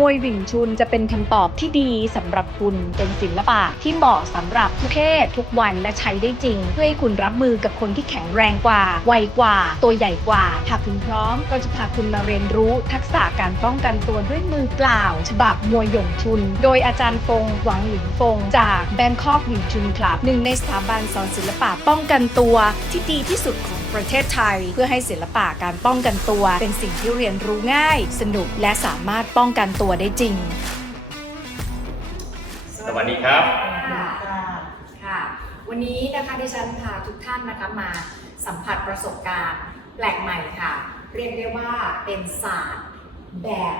มวยหวิ่งชุนจะเป็นคำตอบที่ดีสำหรับคุณเป็นศิลปะที่เหมาะสำหรับทุกเพศทุกวัยและใช้ได้จริงเพื่อให้คุณรับมือกับคนที่แข็งแรงกว่าไวกว่าตัวใหญ่กว่าหากคุณพร้อมก็จะพาคุณมาเรียนรู้ทักษะการป้องกันตัวด้วยมือเปล่าฉบับมวยหยงชุนโดยอาจารย์ฟงหวังหลินฟงจาก Bangkok Wing Chun Club หนึ่งในสถาบันสอนศิลปะป้องกันตัวที่ดีที่สุดของประเทศไทยเพื่อให้ศิลปะการป้องกันตัวเป็นสิ่งที่เรียนรู้ง่ายสนุกและสามารถป้องกันตัวได้จริง สวัสดีครับ ค่ะวันนี้นะคะดิฉันพาทุกท่านนะคะมาสัมผัสประสบการณ์แปลกใหม่ค่ะเรียกได้ว่าเป็นศาสตร์แบบ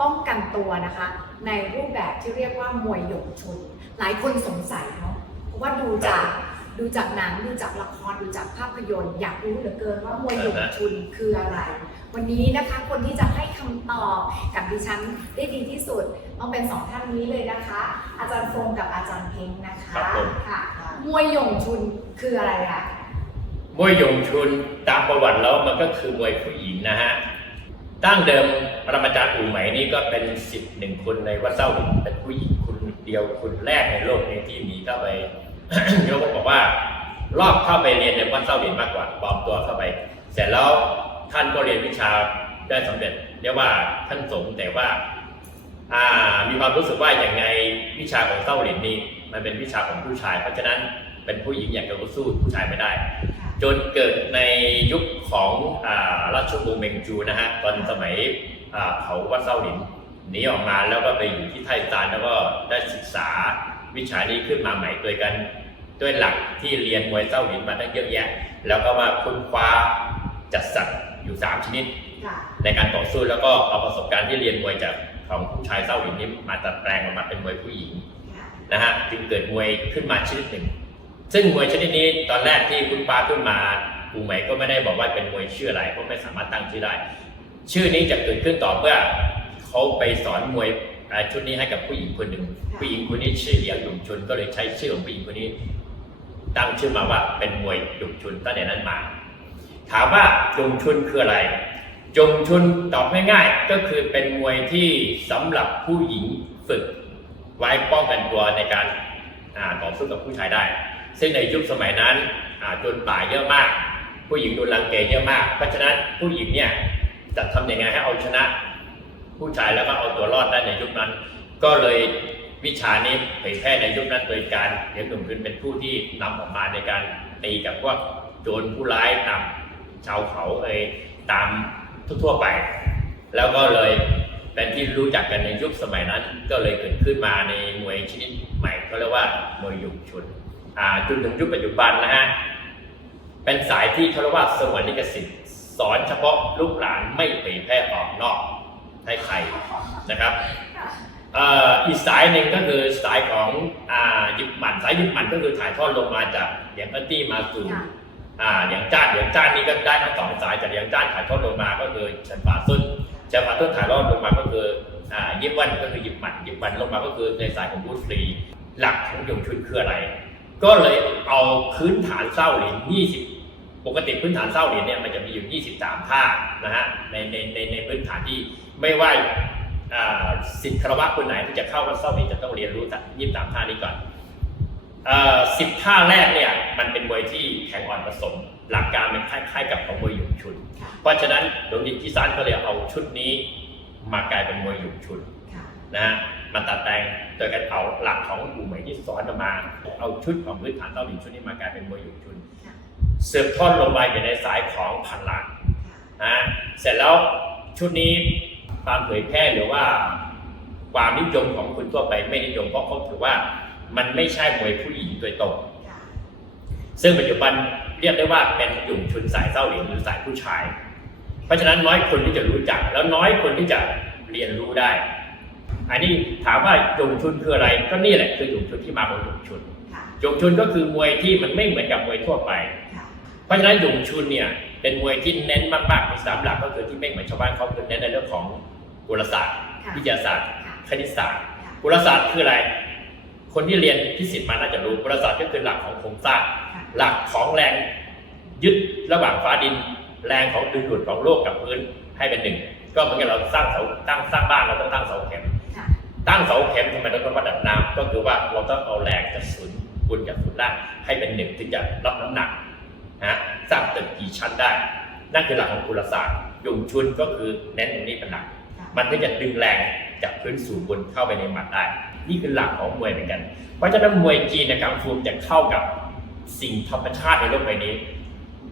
ป้องกันตัวนะคะในรูปแบบที่เรียกว่ามวยหยงชุนหลายคนสงสัยเนาะเพราะว่าดูจากหนังดูจากละครดูจากภาพยนตร์อยากรู้เหลือเกินว่ามวยหยงชุนคืออะไร วันนี้นะคะคนที่จะให้คำตอบกับดิฉันได้ดีที่สุดต้องเป็นสองท่านนี้เลยนะคะอาจารย์ฟงกับอาจารย์เพ็งนะคะค่ะมวยหยงชุนคืออะไรอะมวยหยงชุนตามประวัติแล้วมันก็คือมวยผู้หญิงนะฮะตั้งเดิมปรมาจารย์อู่ไหมนี่ก็เป็นศิษย์หนึ่งคนในวัดเจ้าหลินเป็นผู้หญิงคนเดียวคนแรกในโลกนี้ที่มีเข้าไป เขาบอกว่ารอบเข้าไปเรียนในวัดเจ้าหลินมากกว่าปลอมตัวเข้าไปเสร็จแล้วท่านก็เรียนวิชาได้สำเร็จเรียกว่าท่านสงฆ์แต่ว่ามีความรู้สึกว่าอย่างไงวิชาของเจ้าหลินนี่มันเป็นวิชาของผู้ชายเพราะฉะนั้นเป็นผู้หญิงอยากจะสู้ผู้ชายไม่ได้จนเกิดในยุคของราชวงศ์เมงจูนะฮะตอนสมัยเขาวัดเจ้าหลินหนีออกมาแล้วก็ไปอยู่ที่ไทซานแล้วก็ได้ศึกษาวิชานี้ขึ้นมาใหม่ด้วยหลักที่เรียนมวยเจ้าหลินมาตั้งเยอะแยะแล้วก็มาค้นคว้าจัดสรรอยู่3ชนิดในการต่อสู้แล้วก็เอาประสบการณ์ที่เรียนมวยจากของผู้ชายเจ้าหลินนี้มาตัดแปลงออกมาเป็นมวยผู้หญิงนะฮะจึงเกิดมวยขึ้นมาชนิดหนึ่งซึ่งมวยชนิดนี้ตอนแรกที่คุณป้าขึ้นมาอู่ไหมก็ไม่ได้บอกว่าเป็นมวยชื่ออะไรเพราะไม่สามารถตั้งชื่อได้ชื่อนี้จะเกิดขึ้นต่อเมื่อเขาไปสอนมวยชุดนี้ให้กับผู้หญิงคนหนึ่งผู้หญิงคนนี้ชื่อเหลียงหยงชุนก็เลยใช้ชื่อของผู้หญิงคนนี้ตั้งชื่อมาว่าเป็นมวยหยงชุนตั้งแต่นั้นมาถามว่าหยงชุนคืออะไรหยงชุนตอบง่ายๆก็คือเป็นมวยที่สำหรับผู้หญิงฝึกไว้ป้องกันตัวในการต่อสู้กับผู้ชายได้ซึ่งในยุคสมัยนั้นโดนป่าเยอะมากผู้หญิงโดนรังแกเยอะมากเพราะฉะนั้นผู้หญิงเนี่ยจะทำยังไงให้เอาชนะผู้ชายแล้วก็เอาตัวรอดได้ในยุคนั้นก็เลยวิชานี้เผยแพร่ในยุคนั้นโดยการเหลียงหยงชุนเป็นผู้ที่นำออกมาในการตีกับพวกโจรผู้ร้ายตามชาวเขาตามทั่วไปแล้วก็เลยเป็นที่รู้จักกันในยุคสมัยนั้นก็เลยเกิดขึ้นมาในมวยชนิดใหม่ก็เรียกว่ามวยหยงชุนจนถึงยุคปัจจุบันนะฮะเป็นสายที่เขาเรียกว่าสงวนลิขสิทธิ์สอนเฉพาะลูกหลานไม่เผยแพร่ออกนอกให้ใครนะครับอีกสายหนึ่งก็คือสายของยิบหมั่นสายยิบหมั่นก็คือถ่ายทอดลงมาจากเหลียงปั้นตี้มาสู่เหลียงจ้านนี่ก็ได้ทั้ง2สายจากเหลียงจ้านถ่ายทอดลงมาก็คือเฉินฝาซุนถ่ายทอดลงมาก็คือยิบวันก็คือยิบหมั่นลงมาก็คือในสายของบูสลีหลักของหยงชุนคืออะไรก็เลยเอาพื้นฐานเส้าหลิน20ปกติพื้นฐานเส้าหลินเนี่ยมันจะมีอยู่23ท่านะฮะในพื้นฐานที่ไม่ว่าศิษย์คารวะคนไหนที่จะเข้าวัดเส้าหลินจะต้องเรียนรู้จาก23ท่านี้ก่อน10ท่าแรกเนี่ยมันเป็นมวยที่แข็งอ่อนผสมหลักการเป็นคล้ายๆกับของมวยหยงชุนเพราะฉะนั้นหลวงดิจิซานก็เลยเอาชุดนี้มากลายเป็นมวยหยงชุนนะฮะมาตัดแต่งโดยการเอาหลักของอู่ไหมที่สอนมาเอาชุดของพื้นฐานเต้าหลินชุดนี้มากลายเป็นมวยหยงชุนเสืบทอดลงไปอยู่ในสายของพันล้านเสร็จแล้วชุดนี้ความเผยแพร่หรือว่าความนิยมของคนทั่วไปไม่นิยมเพราะเขาถือว่ามันไม่ใช่มวยผู้หญิงโดยตรงซึ่งปัจจุบันเรียกได้ว่าเป็นหยงชุนสายเต้าหลินหรือสายผู้ชายเพราะฉะนั้นน้อยคนที่จะรู้จักแล้วน้อยคนที่จะเรียนรู้ได้อันนี้ถามว่าหยงชุนคืออะไรก็นี่แหละคือหยงชุนที่มาของหยงชุนหยงชุนก็คือมวยที่มันไม่เหมือนกับมวยทั่วไปเพราะฉะนั้นหยงชุนเนี่ยเป็นมวยที่เน้นมากๆมี3หลักก็คือที่ไม่เหมือนชาวบ้านเขาคือเน้นในเรื่องของโหราศาสตร์วิทยาศาสตร์คณิตศาสตร์โหราศาสตร์คืออะไรคนที่เรียนฟิสิกส์มาน่าจะรู้โหราศาสตร์ก็คือหลักของโครงสร้างหลักของแรงยึดระหว่างฟ้าดินแรงของดึงดูดของโลกกับพื้นให้เป็นหนึ่งก็เหมือนกับเราสร้างเสาสร้างบ้านเราต้องตั้งเสาเข็ม ตั้งเสาเข็มทำไมเราต้องวัดระดับน้ำก็คือว่าเราต้องเอาแรงจากศูนย์บนกับศูนย์ล่างให้เป็นหนึ่งถึงจะรับน้ำหนักนะสร้างตึกกี่ชั้นได้นั่นคือหลักของกุลศาสตร์ยงชุนก็คือเน้นตรงนี้เป็นหลักมันก็จะดึงแรงจากพื้นสู่บนเข้าไปในหมัดได้นี่คือหลักของมวยเหมือนกันเพราะฉะนั้นมวยจีนในกังฟูจะเข้ากับสิ่งธรรมชาติในโลกใบนี้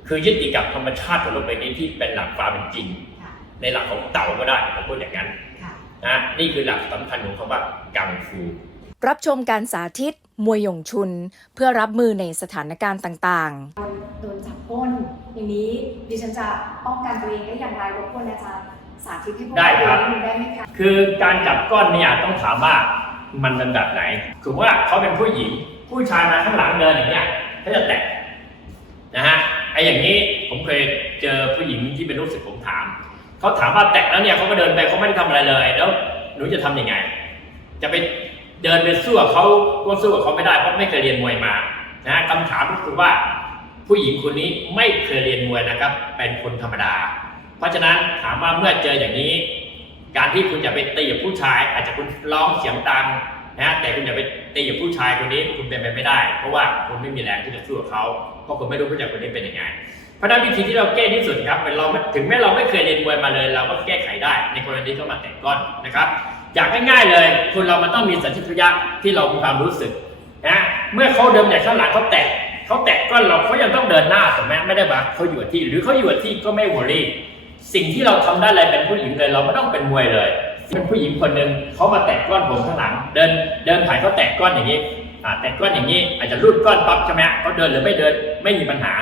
คือยึดติดกับธรรมชาติของโลกใบนี้ที่เป็นหลักความเป็นจริงในหลักของเต่าก็ได้ผมพูดอย่างนั้นนะนี่คือหลักสำคัญของคำว่ากังฟูรับชมการสาธิตมวยหยงชุนเพื่อรับมือในสถานการณ์ต่างๆโดนจับก้นอย่างนี้ดิฉันจะป้องกันตัวเองได้อย่างไรรบกวนอาจารย์สาธิตให้พวกเราดูได้ไหมคะคือการจับก้อนเนี่ยต้องถามว่ามันเป็นแบบไหนคือว่าเขาเป็นผู้หญิงผู้ชายมาข้างหลังเดินอย่างเงี้ยเขาจะแตะนะฮะไอ้อย่างนี้ผมเคยเจอผู้หญิงที่เป็นลูกศิษย์ผมถามเขาถามว่าแตะแล้วเนี่ยเขาก็เดินไปเขาไม่ได้ทำอะไรเลยแล้วหนูจะทำยังไงจะไปเดินไปสู้กับเขาก็สู้กับเขาไม่ได้เพราะไม่เคยเรียนมวยมานะคำถามก็คือว่าผู้หญิงคนนี้ไม่เคยเรียนมวยนะครับเป็นคนธรรมดาเพราะฉะนั้นถามว่าเมื่อเจออย่างนี้การที่คุณจะไปตีกับผู้ชายอาจจะคุณร้องเสียงดังนะแต่คุณจะไปตีกับผู้ชายคนนี้คุณเป็นไปไม่ได้เพราะว่าคุณไม่มีแรงที่จะสู้กับเขาเพราะคุณไม่รู้ผู้ชายคนนี้เป็นยังไงเพราะฉะนั้นวิธีที่เราแก้ที่สุดครับเป็นเราถึงแม้เราไม่เคยเรียนมวยมาเลยเราก็แก้ไขได้ในกรณีเขามาแตะก้อนนะครับอย่างง่ายๆเลยคนเรามันต้องมีสัญชาตญาณที่เรามีความรู้สึกนะเมื่อเขาเดินจากข้างหลังเขาแตะก้อนเราเขายังต้องเดินหน้าถูกไหมไม่ได้ว่าเขาอยู่ที่หรือเขาอยู่ที่ก็ไม่วอรี่สิ่งที่เราทำได้เลยเป็นผู้หญิงเลยเราไม่ต้องเป็นมวยเลยเป็นผู้หญิงคนหนึ่งเขามาแตะก้อนผมข้างหลังเดินผ่านเขาแตะก้อนอย่างนี้แตะก้อนอย่างนี้อาจจะรูดก้อนปั๊บใช่ไหมเขาเดินหรือไม่เดินไม่มีปัญหา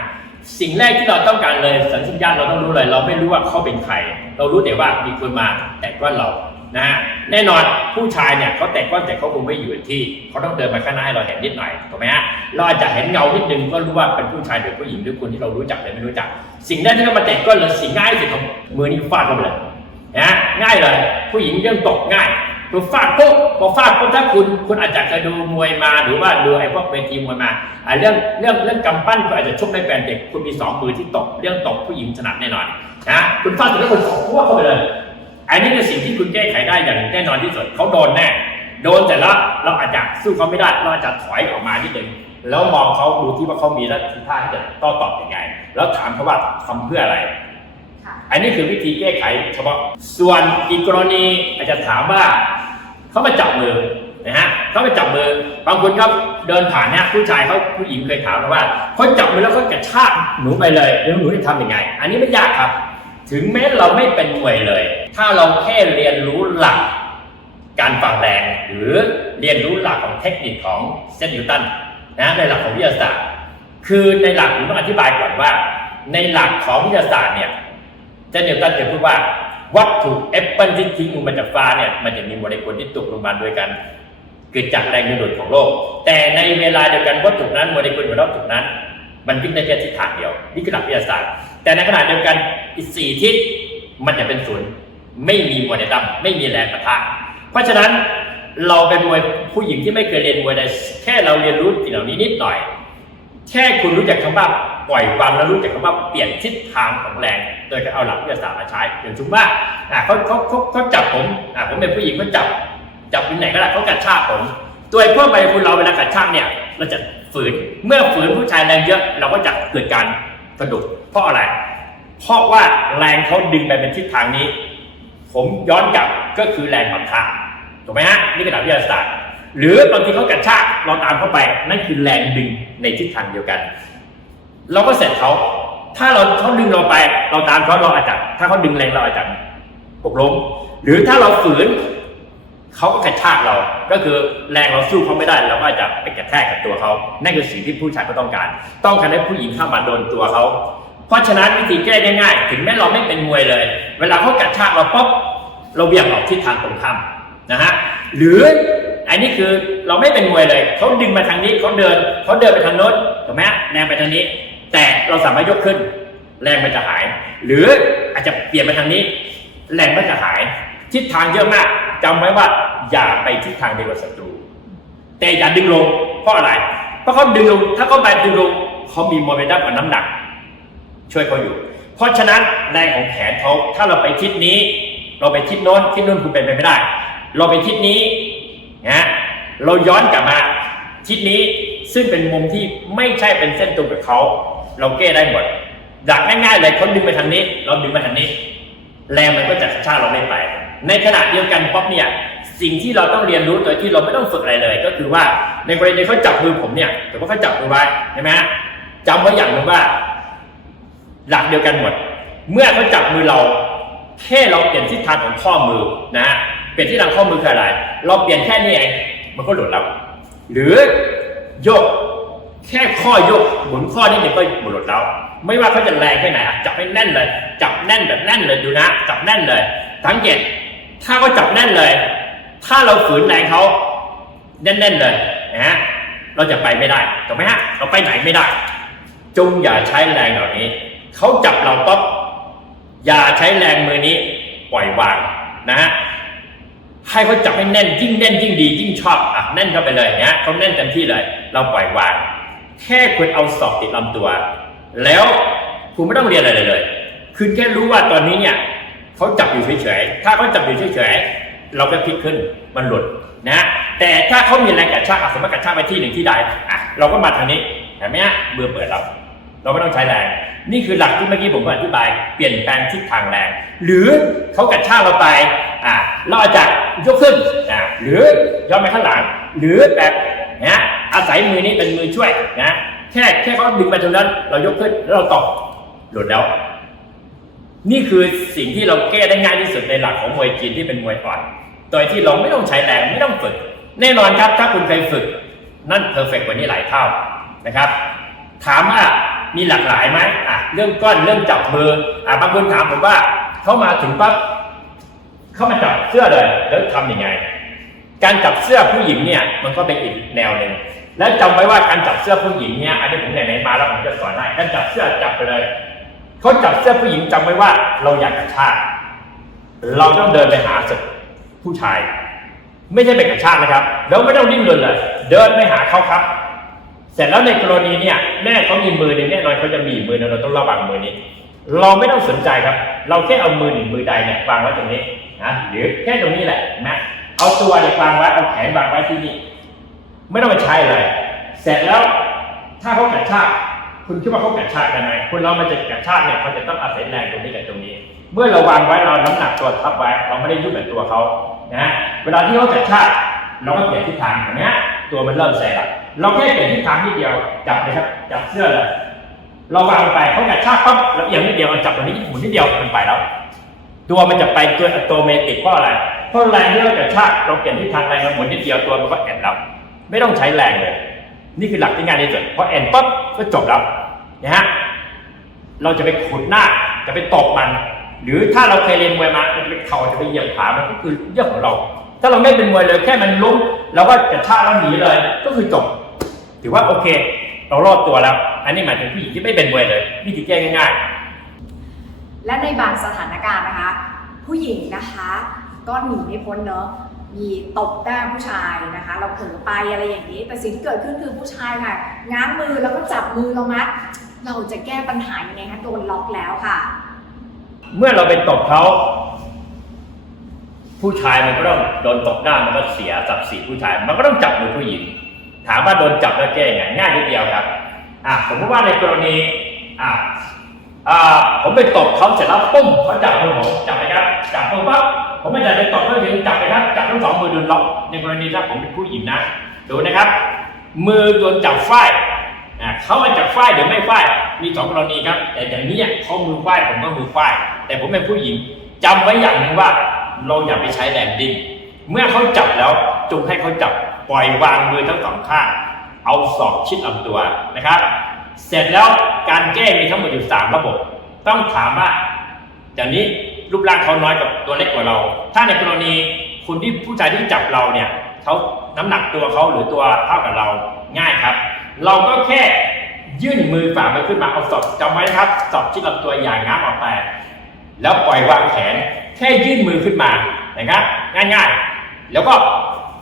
สิ่งแรกที่เราต้องการเลยสัญชาตญาณเราต้องรู้เลยเราไม่รู้ว่าเขาเป็นใครเรารู้แต่ว่ามีคนมาแตะก้อนเรานะแน่นอนผู้ชายเนี่ยเขาแตะก้อนแต่เขาคงไม่อยู่ที่เขาต้องเดินมาข้างหน้าให้เราเห็นนิดหน่อยถูกไหมฮะเราอาจจะเห็นเงานิดนึงก็รู้ว่าเป็นผู้ชายหรือผู้หญิงหรือคนที่เรารู้จักหรือไม่รู้จักสิ่งแรกที่เรามาแตะก้อนเลยสิ่งง่ายที่สุดของมือนี้ฟาดเข้าไปเลยนะง่ายเลยผู้หญิงเรื่องตกง่ายตัวฟาดปุ๊บพอฟาดปุ๊บถ้าคุณอาจจะเคยดูมวยมาหรือว่าดูไอ้พวกเวทีมวยมาเรื่องกำปั้นคุณอาจจะชกได้แปลนเด็กคุณมี2มือที่ตกเรื่องตกผู้หญิงถนัดแน่นอนนะคุณฟาดถึงแล้วคุณพวกเข้าไปเลยอันนี้คือสิ่งที่คุณแก้ไขได้อย่างแน่นอนที่สุดเขาโดนแน่โดนแต่ละเราอาจจะสู้เขาไม่ได้เราอาจจะถอยออกมานิดนึงแล้วมองเขาดูที่ว่าเขามีทีท่าที่จะโต้ตอบยังไงแล้วถามเขาว่าทำเพื่ออะไรอันนี้คือวิธีแก้ไขเฉพาะส่วนอีกกรณีอาจจะถามว่าเขามาจับมือนะฮะเขาไปจับมือบางคนครับเดินผ่านเนี่ยผู้หญิงเคยถามว่าเขาจับมือแล้วเขากระชากหนูไปเลยแล้วหนูจะทำยังไงอันนี้ไม่ยากครับถึงแม้เราไม่เป็นมวยเลยถ้าเราแค่เรียนรู้หลักการฝังแรงหรือเรียนรู้หลักของเทคนิคของเซนต์นิวตันนะในหลักของวิทยาศาสตร์คือในหลักผมต้องอธิบายก่อนว่าในหลักของวิทยาศาสตร์เนี่ยเซนต์นิวตันเคยพูดว่าวัตถุแอปเปิลที่ทิ้งลงมาจากฟ้าเนี่ยมันจะมีโมเลกุลที่ตกลงมาด้วยกันเกิดจากแรงดึงดูดของโลกแต่ในเวลาเดียวกันวัตถุนั้นโมเลกุลของวัตถุนั้นมันวิ่งได้แค่ทิศทางเดียวนี่คือหลักวิทยาศาสตร์แต่ในขณะเดียวกันอีก4ทิศมันจะเป็นศูนย์ไม่มีโมเมนตัมไม่มีแรงปะทะเพราะฉะนั้นเราเป็นมวยผู้หญิงที่ไม่เคยเรียนมวยใดแค่เราเรียนรู้สิ่งเหล่านี้นิดหน่อยแค่คุณรู้จักคำว่าปล่อยวางแล้วรู้จักคำว่าเปลี่ยนทิศทางของแรงโดยการเอาหลักวิทยาศาสตร์มาใช้อย่างสมมติว่าเขาจับผมผมเป็นผู้หญิงเขาจับที่ไหนก็ได้เขากระชากผมตัวพวกใบคุณเราเวลากระชากเนี่ยเราจะฝืนเมื่อฝืนผู้ชายแรงเยอะเราก็จะเกิดการกระดุกเพราะอะไรเพราะว่าแรงเขาดึงไปเป็นทิศทางนี้ผมย้อนกลับก็คือแรงปะทะถูกไหมฮะนี่คือหลักวิทยาศาสตร์หรือบางทีเขากระชากเราตามเข้าไปนั่นคือแรงดึงในทิศทางเดียวกันเราก็เสร็จเขาถ้าเขาดึงเราไปเราตามเขาเราอาจจะถ้าเขาดึงแรงเราอาจจะหกล้มหรือถ้าเราฝืนเขาก็กระชากเราก็คือแรงเราสู้เขาไม่ได้เราก็อาจจะไปกระแทกกับตัวเขานั่นคือสิ่งที่ผู้ชายก็ต้องการให้ผู้หญิงเข้ามาโดนตัวเขาเพราะฉะนั้นวิธีแก้ง่ายๆถึงแม้เราไม่เป็นมวยเลยเวลาเขากระชากเราปุ๊บเราเบี่ยงออกทิศทางตรงข้ามนะฮะหรืออันนี้คือเราไม่เป็นมวยเลยเขาดึงมาทางนี้เขาเดินไปทางโน้นถูกไหมแรงไปทางนี้แต่เราสามารถยกขึ้นแรงมันจะหายหรืออาจจะเปลี่ยนไปทางนี้แรงมันจะหายทิศทางเยอะมากจำไว้ว่าอย่าไปทิศทางเดียวกับศัตรูแต่อย่าดึงลงเพราะอะไรเพราะเขาดึงลงถ้าเขาไปดึงลงเขามีโมเมนตัมกับน้ำหนักช่วยเขาอยู่เพราะฉะนั้นแรงของแขนเขาถ้าเราไปทิศนี้เราไปทิศโน้นคุณเป็นไปไม่ได้เราไปทิศนี้ นะเราย้อนกลับมาทิศนี้ซึ่งเป็นมุมที่ไม่ใช่เป็นเส้นตรงกับเขาเราแก้ได้หมดหลักง่ายๆเลยเขาดึงไปทางนี้เราดึงไปทางนี้แรงมันก็จะกระชากเราไม่ไปในขณะเดียวกันป๊อปเนี่ยสิ่งที่เราต้องเรียนรู้โดยที่เราไม่ต้องฝึกอะไรเลยก็คือว่าในกรณีเขาจับมือผมเนี่ยแต่ว่าเขาจับมือไว้ใช่ไหมฮะจำไว้อย่างหนึ่งว่าหลักเดียวกันหมดเมื่อเขาจับมือเราแค่เราเปลี่ยนทิศทางของข้อมือนะเปลี่ยนทิศทางข้อมือคืออะไรเราเปลี่ยนแค่นี้เองมันก็หลุดแล้วหรือโยกแค่ข้อโยกหมุนข้อนี้ก็หลุดแล้วไม่ว่าเขาจะแรงแค่ไหนจับให้แน่นเลยจับแน่นแบบแน่นเลยดูนะจับแน่นเลยสังเกตถ้าเขาจับแน่นเลยถ้าเราฝืนแรงเขาแน่นๆเลยนะฮะเราจะไปไม่ได้ถูกไหมฮะเราไปไหนไม่ได้จงอย่าใช้แรงเหล่านี้เขาจับเราปั๊บอย่าใช้แรงมือนี้ปล่อยวางนะฮะให้เขาจับให้แน่นยิ่งแน่นยิ่งดียิ่งชอบแน่นเข้าไปเลยนะเขาแน่นเต็มที่เลยเราปล่อยวางแค่คุณเอาศอกติดลำตัวแล้วคุณไม่ต้องเรียนอะไรเลยคุณแค่รู้ว่าตอนนี้เนี่ยเขาจับอยู่เฉยๆถ้าเขาจับอยู่เฉยๆเราก็พลิกขึ้นมันหลุดนะแต่ถ้าเขามีแรงกระชากสมมติกระชากไปที่หนึ่งที่ใดเราก็มาทางนี้เห็นไหมฮะมือเปิดเราไม่ต้องใช้แรงนี่คือหลักที่เมื่อกี้ผมอธิบายเปลี่ยนแปลงทิศทางแรงหรือเขากระชากเราไปเราอาจจะยกขึ้นหรือย้อนไปข้างหลังหรือแบบนะอาศัยมือนี้เป็นมือช่วยนะแค่เขาดึงไปตรงนั้นเรายกขึ้นแล้วเราตบหลุดแล้วนี่คือสิ่งที่เราแก้ได้ง่ายที่สุดในหลักของมวยจีนที่เป็นมวยอ่อนโดยที่เราไม่ต้องใช้แรงไม่ต้องฝึกแน่นอนครับถ้าคุณเคยฝึกนั่นเพอร์เฟกต์กว่านี้หลายเท่านะครับถามว่ามีหลากหลายไหมเรื่องก้อนเรื่องจับมือบางคนถามผมว่าเขามาถึงปั๊บเขามาจับเสื้อเลยแล้วทำยังไงการจับเสื้อผู้หญิงเนี่ยมันก็เป็นอีกแนวหนึ่งและจำไว้ว่าการจับเสื้อผู้หญิงเนี่ยอันนี้ผมไหนๆมาแล้วผมจะสอนให้การจับเสื้อจับไปเลยเขาจับเสื้อผู้หญิงจำไว้ว่าเราอยากกระชากเราต้องเดินไปหาผู้ชายไม่ใช่ไปกระชากนะครับแล้วไม่ต้องดิ้นรนเลยเดินไปหาเขาครับเสร็จแล้วในกรณีเนี่ยแม่เขามีมือหนึ่งแน่นอนเขาจะมีมือนึงเราต้องระวังมือนี้เราไม่ต้องสนใจครับเราแค่เอามือหนึ่งมือใดเนี่ยวางไว้ตรงนี้นะหรือแค่ตรงนี้แหละนะเอาตัวเนี่ยวางไว้เอาแขนวางไว้ที่นี่ไม่ต้องไปใช้เลยเสร็จแล้วถ้าเขากระชากคุณคิดว่าเขากระชากยังไงคนเรามันจะกระชากเนี่ยเขาจะต้องอาศัยแรงตรงนี้กับตรงนี้เมื่อเราวางไว้เราน้ำหนักตัวทับไว้เราไม่ได้ยุ่งกับตัวเขานะเวลาที่เขากระชากเราก็เปลี่ยนทิศทางอย่างนี้ตัวมันเริ่มแสบเราแค่เปลี่ยนทิศทางนิดเดียวจับเลยครับจับเสื้อเลยเราวางไปเขากระชากปั๊บแล้วอย่างนิดเดียวเราจับตรงนี้หมุนนิดเดียวมันไปแล้วตัวมันจะไปตัวอัตโนมัติเพราะอะไรเพราะแรงที่เรากระชากเราเปลี่ยนทิศทางแรงเราหมุนนิดเดียวตัวมันก็แอนแล้วไม่ต้องใช้แรงเลยนี่คือหลักที่ง่ายที่สุดพอแอนปั๊บก็จบแล้วนะฮะเราจะไปขุดหน้าจะไปตบมันหรือถ้าเราเคยเรียนมวยมาจะไปเข่าจะไปเหยียบขามันก็คือเรื่องของเราถ้าเราไม่เป็นมวยเลยแค่มันล้มเราก็กระชากแล้วหนีเลยก็คือจบถือว่าโอเคเรารอดตัวแล้วอันนี้หมายถึงผู้หญิงที่ไม่เป็นมวยเลยวิธีแก้ง่ายๆและในบางสถานการณ์นะคะผู้หญิงนะคะก็หนีไม่พ้นเนอะมีตบหน้าผู้ชายนะคะเราเผลอไปอะไรอย่างนี้แต่สิ่งที่เกิดขึ้นคือผู้ชายค่ะง้างมือแล้วก็จับมือเรามัดเราจะแก้ปัญหายังไงคะโดนล็อกแล้วค่ะเมื่อเราไปตบเขาผู้ชายมันก็ต้องโดนตบหน้ามันก็เสียศักดิ์ศรีผู้ชายมันก็ต้องจับมือผู้หญิงถามว่าโดนจับแล้วแก้ยังไงง่ายนิดเดียวครับผมว่าในกรณีผมไปตบเขาเสร็จแล้วปุ้มเขาจับมือผมจับไปครับจับมือปั๊บผมไม่ได้ไปตบเขาถึงจับไปครับจับทั้งสองมือโดนล็อกในกรณีถ้าผมเป็นผู้หญิงนะดูนะครับมือโดนจับฝ้ายเขามาจับฝ้ายหรือไม่ฝ้ายมีสองกรณีครับแต่อย่างนี้เขามือฝ้ายผมก็มือฝ้ายแต่ผมเป็นผู้หญิงจำไว้อย่างหนึ่งว่าเราอย่าไปใช้แรงดิ้นเมื่อเขาจับแล้วจงให้เขาจับปล่อยวางมือทั้งสองข้างเอาศอกชิดลำตัวนะครับเสร็จแล้วการแก้มีทั้งหมดอยู่3ระบบต้องถามว่าอย่างนี้รูปร่างเขาน้อยกับตัวเล็กกว่าเราถ้าในกรณีคนที่ผู้ชายที่จับเราเนี่ยเขาน้ำหนักตัวเขาหรือตัวเท่ากับเราง่ายครับเราก็แค่ยื่นมือฝ่ามือขึ้นมาเอาศอกจำไว้ครับศอกชิดลำตัวอย่างง้างออกไปแล้วปล่อยวางแขนแค่ยื่นมือขึ้นมานะครับง่ายๆแล้วก็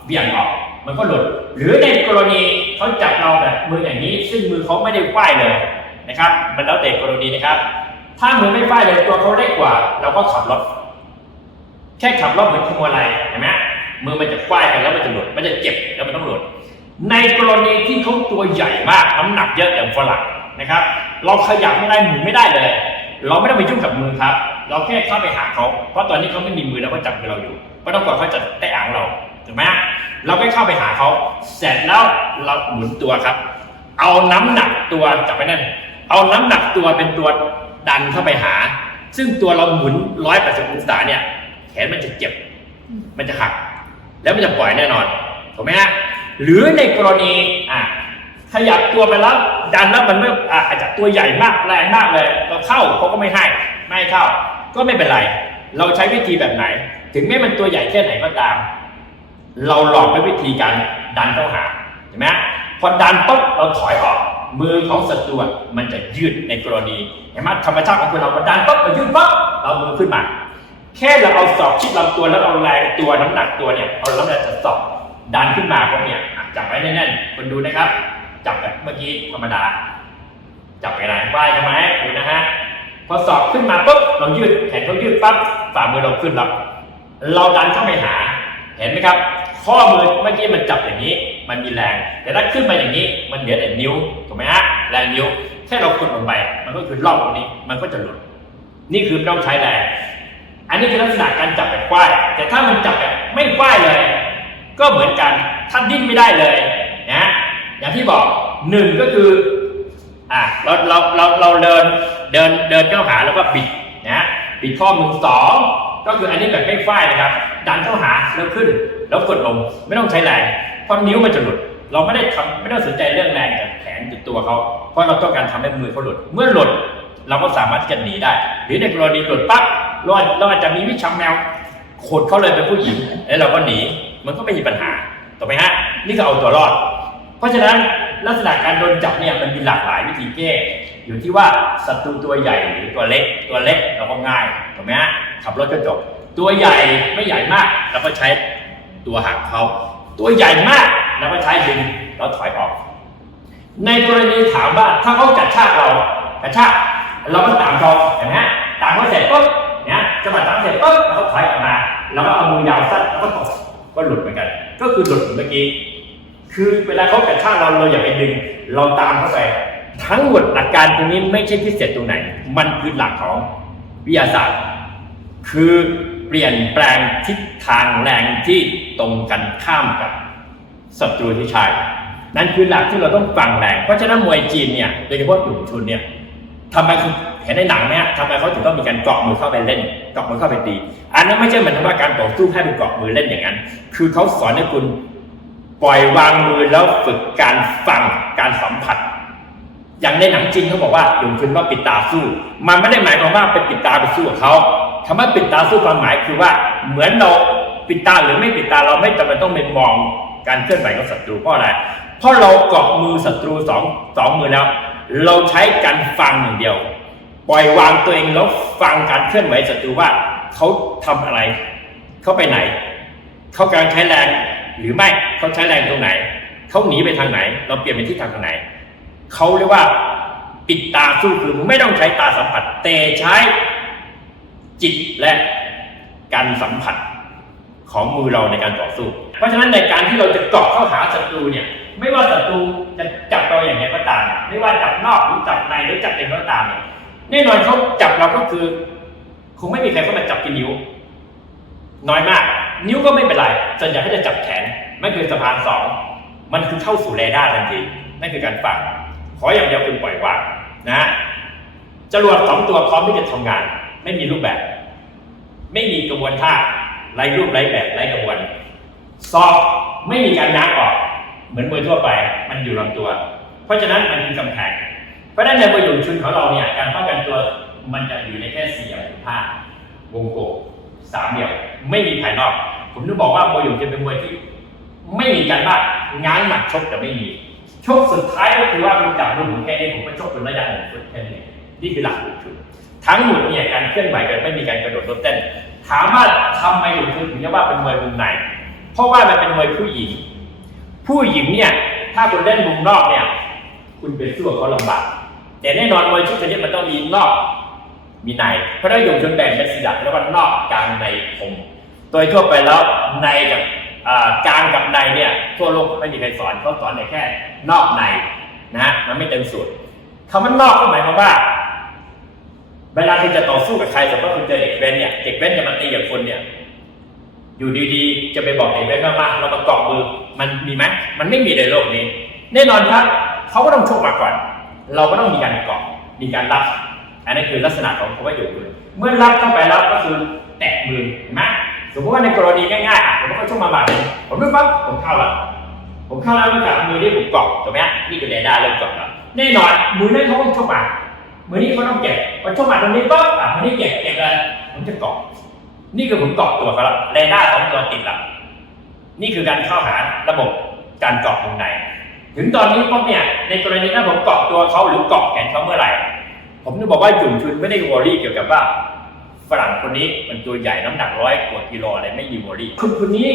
เบี่ยงออกมันก็หลุดหรือในกรณีเขาจับเราแบบมืออย่างนี้ซึ่งมือเขาไม่ได้ฝ้ายเลยนะครับมันแล้วแต่กรณีนะครับถ้ามือไม่ฝ้ายเลยตัวเขาเล็กกว่าเราก็ขับรถแค่ขับรถเหมือนขโมยอะไรเห็นไหม มือมันจะควายกันแล้วมันจะหลุดมันจะเจ็บแล้วมันต้องหลุดในกรณีที่เขาตัวใหญ่มากน้ำหนักเยอะอย่างฝรั่งนะครับเราขยับไม่ได้หมุนไม่ได้เลยเราไม่ต้องไปยุ่งกับมือครับเราแค่เข้าไปหาเขาเพราะตอนนี้เขาไม่มีมือแล้วก็จับมือเราอยู่ก็ต้องกลัวเขาจะแตะอ่างเราถูกไหมเราก็เข้าไปหาเขาเสร็จแล้วเราหมุนตัวครับเอาน้ำหนักตัวจับไปนั่นเอาน้ำหนักตัวเป็นตัวดันเข้าไปหาซึ่งตัวเราหมุน180องศาเนี่ยแขนมันจะเจ็บมันจะหักแล้วมันจะปล่อยแน่นอนถูกไหมฮะหรือในกรณีขยับตัวไปแล้วดันแล้วมันไม่อาจจะตัวใหญ่มากแรงมากเลยเราเข้าเขาก็ไม่ให้เข้าก็ไม่เป็นไรเราใช้วิธีแบบไหนถึงแม้มันตัวใหญ่แค่ไหนก็ตามเราลองด้วยวิธีการดันเข้าหาเห็นไหมพอดันปุ๊บเราถอยออกมือของศัตรูมันจะยืดในกรณีเห็นไหมธรรมชาติของคนเราพอดันปุ๊บเรายืดปุ๊บเรามือขึ้นมาแค่เราเอาศอกชิดลำตัวแล้วเอาแรงตัวน้ำหนักตัวเนี่ยเอาน้ำหนักจากศอกดันขึ้นมาพวกเนี่ยจับไว้แน่นๆคนดูนะครับจับแบบเมื่อกี้ธรรมดาจับไปไหนไหวทำไมดูนะฮะพอศอกขึ้นมาปุ๊บเรายืดแขนเขายืดปั๊บฝ่ามือเราขึ้นรับเราดันเข้าไปหาเห็นไหมครับข้อมือเมื่อกี้มันจับอย่างนี้มันมีแรงแต่ถ้าขึ้นมาอย่างนี้มันเหลือแต่นิ้วถูกไหมฮะแรงนิ้วแค่เรากดลงไปมันก็คือรอบตรงนี้มันก็จะหลุดนี่คือต้องใช้แรงอันนี้คือลักษณะการจับแบบควายแต่ถ้ามันจับแบบไม่ควายเลยก็เหมือนกันท่านดิ้นไม่ได้เลยนะอย่างที่บอกหนึ่งก็คือเราเดินเข้าหาแล้วก็บิดนะบิดข้อมือสองก็คืออันนี้แบบไม่ควายนะครับดันเข้าหาแล้วขึ้นแล้วกดลงไม่ต้องใช้แรงเพราะนิ้วมันจะหลุดเราไม่ต้องสนใจเรื่องแรงกับแขนกับตัวเขาเพราะเราต้องการทำให้มือเขาหลุดเมื่อหลุดเราก็สามารถที่จะหนีได้หรือในกรณีหลุดปั๊บเราอาจจะมีวิชาแมวขดเขาเลยเป็นผู้หญิงแล้วเราก็หนีมันก็ไม่มีปัญหาถูกไหมฮะนี่ก็เอาตัวรอดเพราะฉะนั้นลักษณะการโดนจับเนี่ยมันมีหลากหลายวิธีแก้อยู่ที่ว่าศัตรูตัวใหญ่หรือตัวเล็กเราก็ง่ายถูกไหมฮะขับรถก็จบตัวใหญ่ไม่ใหญ่มากเราก็ใช้ตัวหักเขาตัวใหญ่มากเราก็ใช้ดึงเราถอยออกในกรณีถามว่าถ้าเขากระชากเราก็ตามเขาเห็นไหมตามเขาเสร็จปุ๊บเนี่ยจังหวะตามเสร็จปุ๊บเขาถอยออกมาแล้วก็เอามือยาวสั้นแล้วก็ตบก็หลุดเหมือนกันก็คือหลุดเมื่อกี้คือเวลาเขากระชากเราอย่าไปดึงเราตามเข้าไปทั้งหมดหลักการตรงนี้ไม่ใช่พิเศษตรงไหนมันคือหลักของวิทยาศาสตร์คือเปลี่ยนแปลงทิศทางแรงที่ตรงกันข้ามกับศัตรูที่ใช้นั่นคือหลักที่เราต้องฟังแรงเพราะฉะนั้นมวยจีนเนี่ยโดยเฉพาะหยุ่งชุนเนี่ยทำไมเห็นในหนังไหมฮะทำไมเขาถึงต้องมีการเกาะมือเข้าไปเล่นเกาะมือเข้าไปตีอันนั้นไม่ใช่เหมือนว่าการต่อสู้ให้เป็นเกาะมือเล่นอย่างนั้นคือเขาสอนให้คุณปล่อยวางมือแล้วฝึกการฟังการสัมผัสอย่างในหนังจีนเขาบอกว่าหยุ่งชุนว่าปิดตาสู้มันไม่ได้หมายความว่าเป็นปิดตาไปสู้กับเขาคำว่าปิดตาสู้ความหมายคือว่าเหมือนเราปิดตาหรือไม่ปิดตาเราไม่จำเป็นต้องไปมองการเคลื่อนไหวของศัตรูเพราะอะไรเพราะเราเกาะมือศัตรูสองมือแล้วเราใช้การฟังอย่างเดียวปล่อยวางตัวเองแล้วฟังการเคลื่อนไหวศัตรูว่าเขาทำอะไรเขาไปไหนเขาการใช้แรงหรือไม่เขาใช้แรงตรงไหนเขาหนีไปทางไหนเราเปลี่ยนไปที่ทางไหนเขาเรียกว่าปิดตาสู้คือไม่ต้องใช้ตาสัมผัสแต่ใช้จิตและการสัมผัสของมือเราในการต่อสู้เพราะฉะนั้นในการที่เราจะเกาะเข้าหาศัตรูเนี่ยไม่ว่าศัตรูจะจับเราอย่างไรก็ตามไม่ว่าจับนอกหรือจับในหรือจับเองก็ตามแน่นอนเขาจับเราก็คือคงไม่มีใครเข้ามาจับที่นิ้วน้อยมากนิ้วก็ไม่เป็นไรส่วนใหญ่เขาจะจับแขนไม่คือสะพานสองมันคือเข้าสู่เรดาร์ทันทีนั่นคือการฟังขออย่างเดียวคุณปล่อยวางนะจรวด2ตัวพร้อมที่จะทำงานไม่มีรูปแบบไม่มีกระบวนท่าไร้รูปไร้แบบไร้กระบวนศอกไม่มีการง้างออกเหมือนมวยทั่วไปมันอยู่ลำตัวเพราะฉะนั้นมันคือกำแพงเพราะฉะนั้นในมวยหยุ่งชุนของเราเนี่ยการป้องกันตัวมันจะอยู่ในแค่4 อย่าง5วงกลม3 เหลี่ยมไม่มีภายนอกผมถึงบอกว่ามวยหยุ่งชุนเป็นมวยที่ไม่มีการบ้าง้างหมัดชกแต่ไม่มีชกสุดท้ายก็คือว่าคุณจับมือผมแค่นี้ผมก็ชกเป็นระยะ1 ฟุตแค่นี้นี่คือหลักหยุ่งชุนทั้งหมดเนี่ยการเคลื่อนไหวกันไม่มีการกระโดดโลดเต้นถามว่าทำไมหยุ่งชุนถึงเรียกว่าเป็นมวยวงในเพราะว่ามันเป็นมวยผู้หญิงเนี่ยถ้าคุณเล่นมุมนอกเนี่ยคุณไปสู้เขาลำบากแต่แน่นอนมวยชุดนี้มันต้องมีนอกมีในเพราะถ้าหยุ่งชุนแบ่งเป็น4 อย่างเรียกว่านอกกลางในคมโดยทั่วไปแล้วในกับ กลางกับในเนี่ยทั่วโลกไม่มีใครสอนเขาสอนแต่แค่นอกในนะฮะมันไม่เต็มสูตรคำว่านอกก็หมายความว่าเวลาคุณจะต่อสู้กับใครสมมติว่าคุณเจอเด็กแว้นเนี่ยเด็กแว้นจะมาตีกับคนเนี่ยอยู่ดีๆจะไปบอกเด็กแว้นว่าเรามาเกาะมือมันมีไหมมันไม่มีในโลกนี้แน่นอนครับเขาก็ต้องชกมาก่อนเราก็ต้องมีการเกาะมีการรับอันนี้คือลักษณะของคำว่าโยนมือเมื่อรับเข้าไปแล้วก็คือแตะมือเห็นไหมสมมติว่าในกรณีง่ายๆผมก็ชกมาบาดเลยผมไม่ปั๊บผมเข้าแล้วแล้วกับมือที่ผมเกาะถูกไหมนี่คือเรดาร์เริ่มเกาะแล้วแน่นอนมือนั้นเขาต้องชกมามือนี้เขาต้องเก็บพอชกมาตรงนี้ปั๊บมือนี้เก็บเลยผมจะเกาะนี่คือผมเกาะตัวเขาแล้วเรดาร์2ตัวติดแล้วนี่คือการเข้าหาระบบการเกาะวงในถึงตอนนี้ปั๊บเนี่ยในกรณีถ้าผมเกาะตัวเขาหรือเกาะแขนเขาเมื่อไหร่ผมจะบอกว่าจุ่มชุนไม่ได้วอรี่เกี่ยวกับว่าฝรั่งคนนี้มันตัวใหญ่น้ำหนัก100 กว่ากิโลอะไรไม่มีวอรี่คนนี้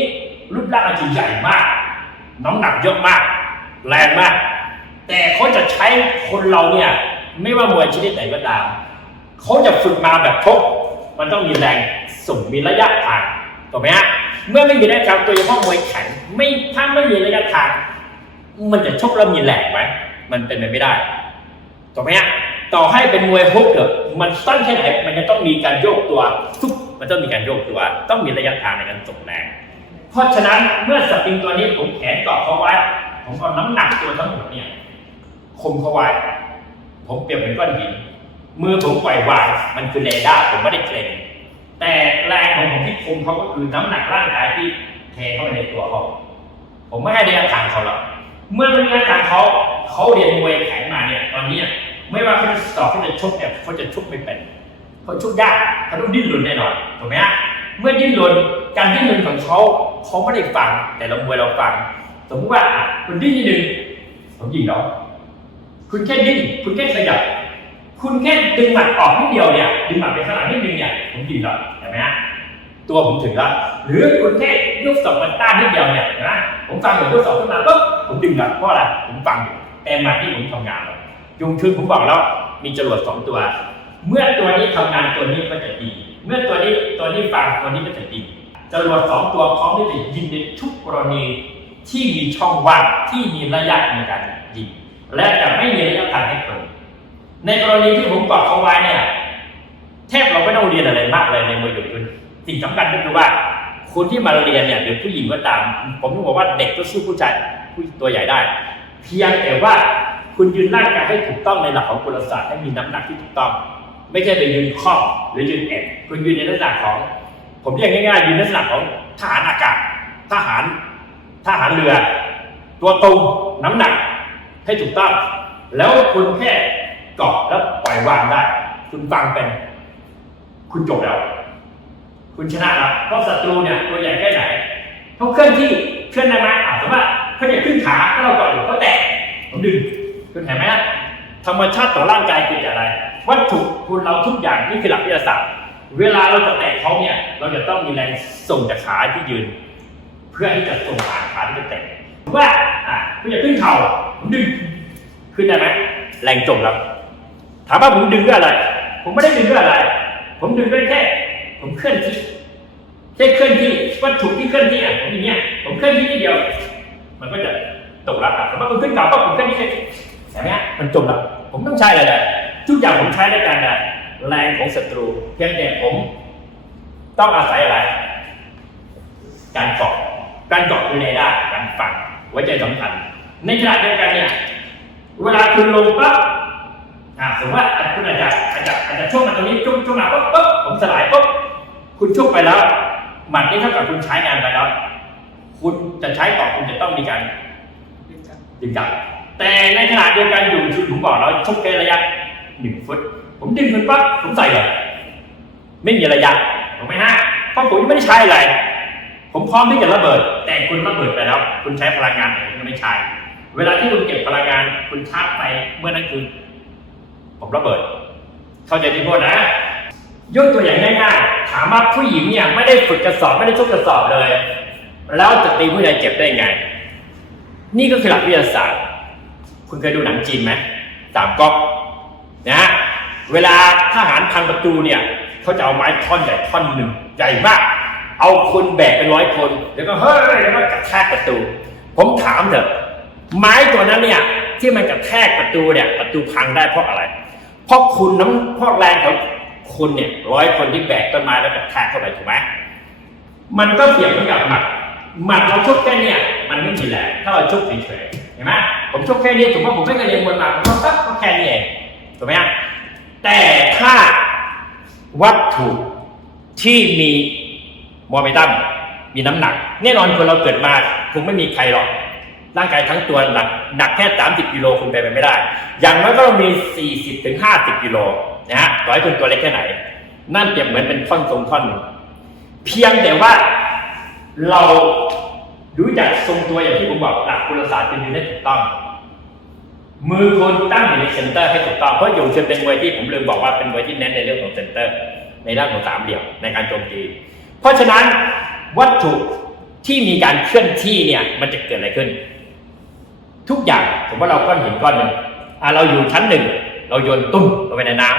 รูปร่างอาจจะใหญ่มากน้ำหนักเยอะมากแรงมากแต่เขาจะใช้คนเราเนี่ยไม่ว่ามวยชนิดไหนก็ตามเขาจะฝึกมาแบบชกมันต้องมีแรงส่งมีระยะทางถูกไหมฮะเมื่อไม่มีระยะทางโดยเฉพาะมวยแข็งถ้าไม่มีระยะทางมันจะชกแล้วมีแรงไหมมันเป็นไปไม่ได้ถูกไหมฮะต่อให้เป็นมวยฮุกเถอะมันสั้นแค่ไหนมันจะต้องมีการโยกตัวทุกมันต้องมีการโยกตัวต้องมีระยะทางในการส่งแรงเพราะฉะนั้นเมื่อสปริงตัวนี้ผมแขนเกาะเขาไว้ผมเอาน้ำหนักตัวทั้งหมดเนี่ยคมเขาไว้ผมเปรียบเป็นก้อนหินมือผมปล่อยวางมันคือเรดาร์ผมไม่ได้เกรงแต่แรงของผมที่คมเขาก็คือน้ำหนักร่างกายที่เทเข้าไปในตัวเขาผมไม่ให้ระยะทางเขาหรอกเมื่อระยะทางเขาเรียนมวยแข็งมาเนี่ยตอนนี้ไม่ว่าเขาจะสอบเขาจะชกเนี่ยเขาจะชกไม่เป็นเขาชกยากเขาต้องดิ้นรนแน่นอนถูกไหมฮะเมื่อดิ้นรนการดิ้นรนของเขาไม่ได้ฟังแต่เรามวยเราฟังสมมติว่าคุณดิ้นนิดนึงผมยิงเราคุณแค่ดิ้นคุณแค่ขยับคุณแค่ดึงหมัดออกนิดเดียวเนี่ยดึงหมัดไปข้างหลังนิดนึงเนี่ยผมยิงแล้วเห็นไหมฮะตัวผมถึงแล้วหรือคุณแค่ยกศอกมันต้านนิดเดียวเนี่ยนะผมฟังอยู่ยกศอกขึ้นมาปุ๊บผมดึงแล้วเพราะอะไรผมฟังอยู่แต่หมัดที่ผมทำงานยุงชุนผมบอกแล้วมีจรวด2 ตัวเมื่อตัวนี้ทำงานตัวนี้ก็จะดีเมื่อตัวนี้ฟังตัวนี้ก็จะดีจรวด2 ตัวพร้อมที่จะยิงในทุกกรณีที่มีช่องว่างที่มีระยะในการยิงและจะไม่มีระยะทางให้คนในกรณีที่ผมบอกเขาไว้เนี่ยแทบเราไม่ต้องเรียนอะไรมากเลยในมวยยุงชุนสิ่งสำคัญก็คือว่าคนที่มาเรียนเนี่ยหรือผู้หญิงก็ตามผมต้องบอกว่าเด็กก็สู้ผู้ชายผู้ตัวใหญ่ได้เพียงแต่ว่าคุณยืนร่างกายให้ถูกต้องในหลักของกลศาสตร์ให้มีน้ำหนักที่ถูกต้องไม่ใช่ไปยืนข้อหรือยืนเอ็ดคุณยืนในลักษณะของผมเรียกง่ายๆยืนในลักษณะของทหารอากาศทหารเรือตัวตรงน้ำหนักให้ถูกต้องแล้วคุณแค่เกาะแล้วปล่อยวางได้คุณฟังเป็นคุณจบแล้วคุณชนะแล้วเพราะศัตรูเนี่ยตัวใหญ่แค่ไหนเขาเคลื่อนได้ไหมสมมติว่าเขาจะขึ้นขาถ้าเราเกาะอยู่เขาแตะผมดึงคุณเห็นไหมฮะธรรมชาติต่อร่างกายคืออะไรวัตถุคุณเราทุกอย่างนี่คือหลักวิทยาศาสตร์เวลาเราจะแตะเขาเนี่ยเราจะต้องมีแรงส่งจากขาที่ยืนเพื่อที่จะส่งขาที่จะแตะว่าคุณจะขึ้นเข่าผมดึงขึ้นได้ไหมแรงจมแล้วถามว่าผมดึงด้วยอะไรผมไม่ได้ดึงด้วยอะไรผมดึงด้วยแค่ผมเคลื่อนที่วัตถุที่เคลื่อนที่ผมอย่างเงี้ยผมเคลื่อนที่นิดเดียวมันก็จะตกแล้วแต่ว่าคุณขึ้นเข่าก็ผมเคลื่อนที่ใช่ไหมมันจมแล้วผมต้องใช้อะไรเลยทุกอย่างผมใช้ในการแรงของศัตรูเพียงแต่ผมต้องอาศัยอะไรการเกาะคือเรดาร์การฟังไว้ใจสำคัญในขณะเดียวกันเนี่ยเวลาคุณลงปั๊บสมมติว่าคุณอาจจะช่วงมาตรงนี้ช่วงมาปุ๊บผมสลายปุ๊บคุณช่วงไปแล้วหมัดนี้เท่ากับคุณใช้งานไปแล้วคุณจะใช้ต่อคุณจะต้องมีการดึงกลับแต่ในขณะเดียวกันอยู่ชุดผมบอกแล้วชกแค่ระยะ1 ฟุตผมดึงคุณปั๊บผมใส่เลยไม่มีระยะถูกไหมฮะเพราะผมไม่ได้ใช้อะไรผมพร้อมที่จะระเบิดแต่คุณระเบิดไปแล้วคุณใช้พลังงานแต่คุณไม่ใช้เวลาที่คุณเก็บพลังงานคุณชาร์จไปเมื่อนั้นคือผมระเบิดเข้าใจที่พูดนะยกตัวอย่างง่ายๆถามว่าผู้หญิงเนี่ยไม่ได้ฝึกกระสอบไม่ได้ชกกระสอบเลยแล้วจะตีผู้ใหญ่เจ็บได้ไงนี่ก็คือหลักวิทยาศาสตร์คุณเคยดูหนังจีนไหม3 ก๊อกนะเวลาทหารพังประตูเนี่ยเขาจะเอาไม้ท่อนใหญ่ท่อนหนึ่งใหญ่มาก เอาคนแบกเป็น100 คนแล้วก็เฮ้ยแล้วก็กระแทกประตูผมถามเถอะไม้ตัวนั้นเนี่ยที่มันกระแทกประตูเนี่ยประตูพังได้เพราะอะไรเพราะคุณเพราะแรงของคุณเนี่ย100 คนที่แบกต้นไม้แล้วกระแทกเข้าไปถูกไหมมันก็เปรียบเหมือนกับหมัดเราชกแค่เนี่ยมันไม่มีแรงถ้าเราชกเฉยๆเห็นไหมผมชกแค่นี้ถูกไหมผมไม่เคยเรียนมวยมาผมก็แค่นี้เองถูกไหมแต่ถ้าวัตถุที่มีโมเมนตัมมีน้ำหนักแน่นอนคนเราเกิดมาคงไม่มีใครหรอกร่างกายทั้งตัวหนักแค่30 กิโลคุณไปไม่ได้อย่างน้อยก็ต้องมี40 ถึง 50 กิโลนะฮะต่อให้คุณตัวเล็กแค่ไหนนั่นเปรียบเหมือนเป็นท่อนทรงท่อนเพียงแต่ว่าเรารู้จักทรงตัวอย่างที่ผมบอกหลักกุลศาสตร์เป็นอยู่ได้ถูกต้องมือคุณตั้งอยู่ในเซนเตอร์ให้ถูกต้องเพราะหยงเชิญเป็นมวยที่ผมลืมบอกว่าเป็นมวยที่เน้นในเรื่องของเซนเตอร์ในด้านของสามเหลี่ยมในการโจมตีเพราะฉะนั้นวัตถุที่มีการเคลื่อนที่เนี่ยมันจะเกิดอะไรขึ้นทุกอย่างผมว่าเราก้อนหินก้อนหนึ่งเราอยู่ชั้น 1เราโยนตุ้มลงไปในน้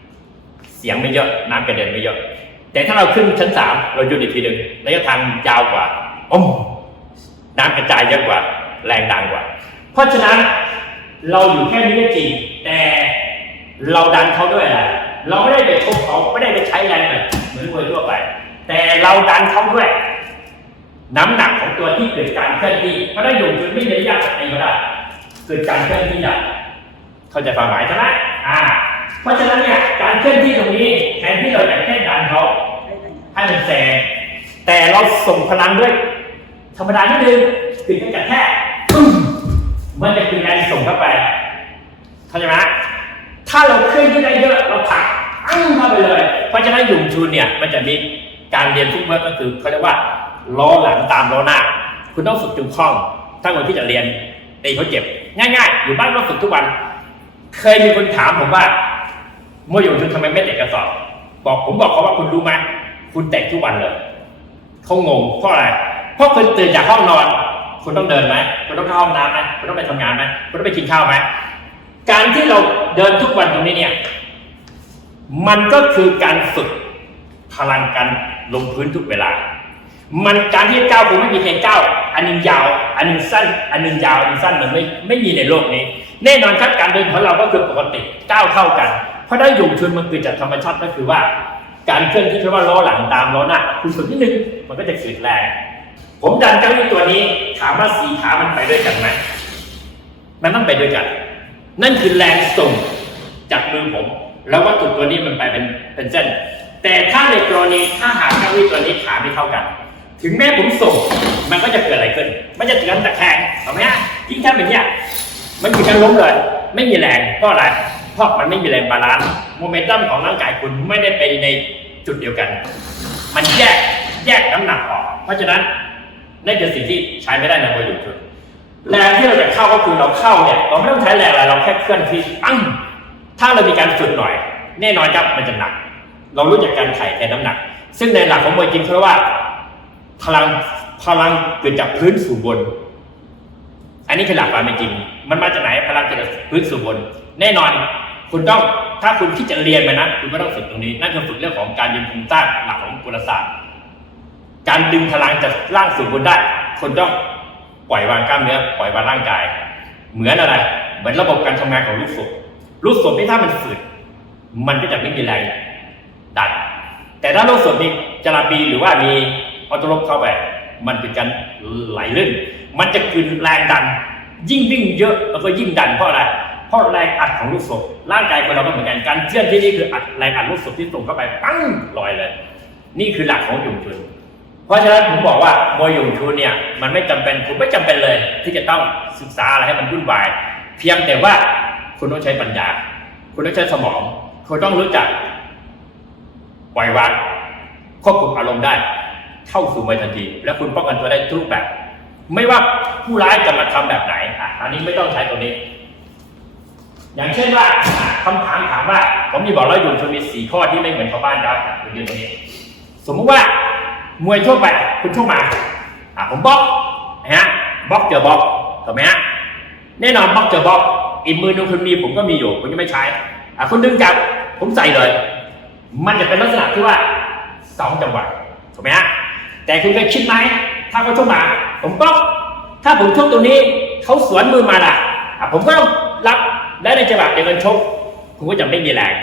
ำเสียงไม่เยอะน้ำกระเด็นไม่เยอะแต่ถ้าเราขึ้นชั้น 3เราโยนอีกทีหนึ่งระยะทางยาวกว่าน้ำกระจายเยอะกว่าแรงดังกว่าเพราะฉะนั้นเราอยู่แค่นี้ก็จริงแต่เราดันเขาด้วยอะไรเราไม่ได้ไปชกเขาไม่ได้ไปใช้แรงแบบเหมือนมวยทั่วไปแต่เราดันเขาด้วยน้ำหนักของตัวที่เกิดการเคลื่อนที่เพราะได้อยู่จนไม่ได้ยากอะไรก็ได้เกิดการเคลื่อนที่ได้เข้าใจความหมายใช่ไหมเพราะฉะนั้นเนี่ยการเคลื่อนที่ตรงนี้แทนที่เราจะแค่ดันเขาให้มันแซงแต่เราส่งพลังด้วยธรรมดานิดนึงถึงจะกระแทกมันจะคือการส่งเข้าไปเข้าใจไหมถ้าเราเคลื่อนที่ได้เยอะเราผลักเข้าไปเลยเพราะฉะนั้นหยุ่งชุนเนี่ยมันจะมีการเรียนทุกเมื่อก็คือเขาเรียกว่าล้อหลังตามล้อหน้าคุณต้องฝึกจุงคล่องถ้าคนที่จะเรียนตีเขาเจ็บง่ายๆอยู่บ้านเราฝึกทุกวันเคยมีคนถามผมว่ามวยหยุ่งชุนทำไมไม่เตะกระสอบผมบอกเขาว่าคุณรู้ไหมคุณเตะทุกวันเลยเขางงเพราะอะไรเพราะคุณตื่นจากห้องนอนคุณต้องเดินไหมคุณต้องเข้าห้องน้ำไหมคุณต้องไปทำงานไหมคุณต้องไปกินข้าวไหมการที่เราเดินทุกวันตรงนี้เนี่ยมันก็คือการฝึกพลังการลงพื้นทุกเวลามันการที่ก้าวคงไม่มีใครก้าวอันนึงยาวอันนึงสั้นอันนึงยาวอันนึงสั้นมันไม่มีในโลกนี้แน่นอนครับการเดินของเราก็คือปกติก้าวเท่ากันเพราะได้หยุ่งชุนมันคือจากธรรมชาติก็คือว่าการเคลื่อนที่เรียกว่าล้อหลังตามล้อหน้าคุณฝึกนิดนึงมันก็จะเกิดแรงผมดันเก้าอี้ตัวนี้ถามว่า4 ขามันไปด้วยกันไหมมันต้องไปด้วยกันนั่นคือแรงส่งจากมือผมแล้ววัตถุตัวนี้มันไปเป็นเส้นแต่ถ้าในกรณีถ้าหากเก้าอี้ตัวนี้ขาไม่เท่ากันถึงแม้ผมส่งมันก็จะเกิดอะไรขึ้นมันจะเกิดตะแคงถูกไหมฮะยิ่งถ้าเป็นเนี่ยมันคือการล้มเลยไม่มีแรงเพราะอะไรเพราะมันไม่มีแรงบาลานซ์โมเมนตัมของร่างกายคุณไม่ได้ไปในจุดเดียวกันมันแยกน้ำหนักออกเพราะฉะนั้นนั่นคือสิ่งที่ใช้ไม่ได้ในมวยหยุ่งชุนแรงที่เราจะเข้าก็คือเราเข้าเนี่ยเราไม่ต้องใช้แรงอะไรเราแค่เคลื่อนที่ถ้าเรามีการฝึกหน่อยแน่นอนครับมันจะหนักเรารู้จักการไถ่แทนน้ำหนักซึ่งในหลักของมวยจริงเขาเรียกว่าพลังเกิดจากพื้นสู่บนอันนี้คือหลักความเป็นจริงมันมาจากไหนพลังเกิดจากพื้นสู่บนแน่นอนคุณต้องถ้าคุณที่จะเรียนมานะคุณก็ต้องฝึกตรงนี้นั่นคือฝึกเรื่องของการยืนโครงสร้างหลักของกุลศาสตร์การดึงพลังจากล่างสู่บนได้คุณต้องปล่อยวางกล้ามเนื้อปล่อยวางร่างกายเหมือนอะไรเหมือนระบบการทำงานของลูกศรที่ถ้ามันฝืดมันก็จะไม่มีแรงดันแต่ถ้าลูกศรมีจราบีหรือว่ามีออโต้ลบเข้าไปมันเป็นการไหลลื่นมันจะคืนแรงดันยิ่งวิ่งเยอะแล้วก็ยิ่งดันเพราะอะไรเพราะแรงอัดของลูกศรร่างกายของเราก็เหมือนกันการเคลื่อนที่นี่คือแรงอัดลูกศรที่ส่งเข้าไปปั้งลอยเลยนี่คือหลักของหยุ่งชุนเพราะฉะนั้นผมบอกว่ามวยหยุ่งชุนเนี่ยมันไม่จำเป็นคุณไม่จำเป็นเลยที่จะต้องศึกษาอะไรให้มันวุ่นวายเพียงแต่ว่าคุณต้องใช้ปัญญาคุณต้องใช้สมองคุณต้องรู้จักปล่อยวางควบคุมอารมณ์ได้เข้าสู่มวยทันทีแล้วคุณป้องกันตัวได้ทุกแบบไม่ว่าผู้ร้ายจะมาทำแบบไหนอันนี้ไม่ต้องใช้ตัวนี้อย่างเช่นว่าคำถามถามว่าผมมีบอกแล้วหยุ่งชุนมี4 ข้อที่ไม่เหมือนชาวบ้านครับคุณดูตรงนี้สมมุติว่ามวยทั่วไปคุณชกมาผมบล็อกนะฮะบล็อกเจอบล็อกถูกไหมฮะแน่นอนบล็อกเจอบล็อกอีกมือนึงคุณมีผมก็มีอยู่คุณยังไม่ใช้คุณดึงจับผมใส่เลยมันจะเป็นลักษณะที่ว่า2 จังหวะถูกไหมฮะ แต่คุณเคยคิดไหมถ้าเขาชกมาผมก็ถ้าผมชกตรงนี้เขาสวนมือมาล่ะผมก็ต้องรับและในจังหวะเดียวกันชกคุณก็จะไม่มีแรง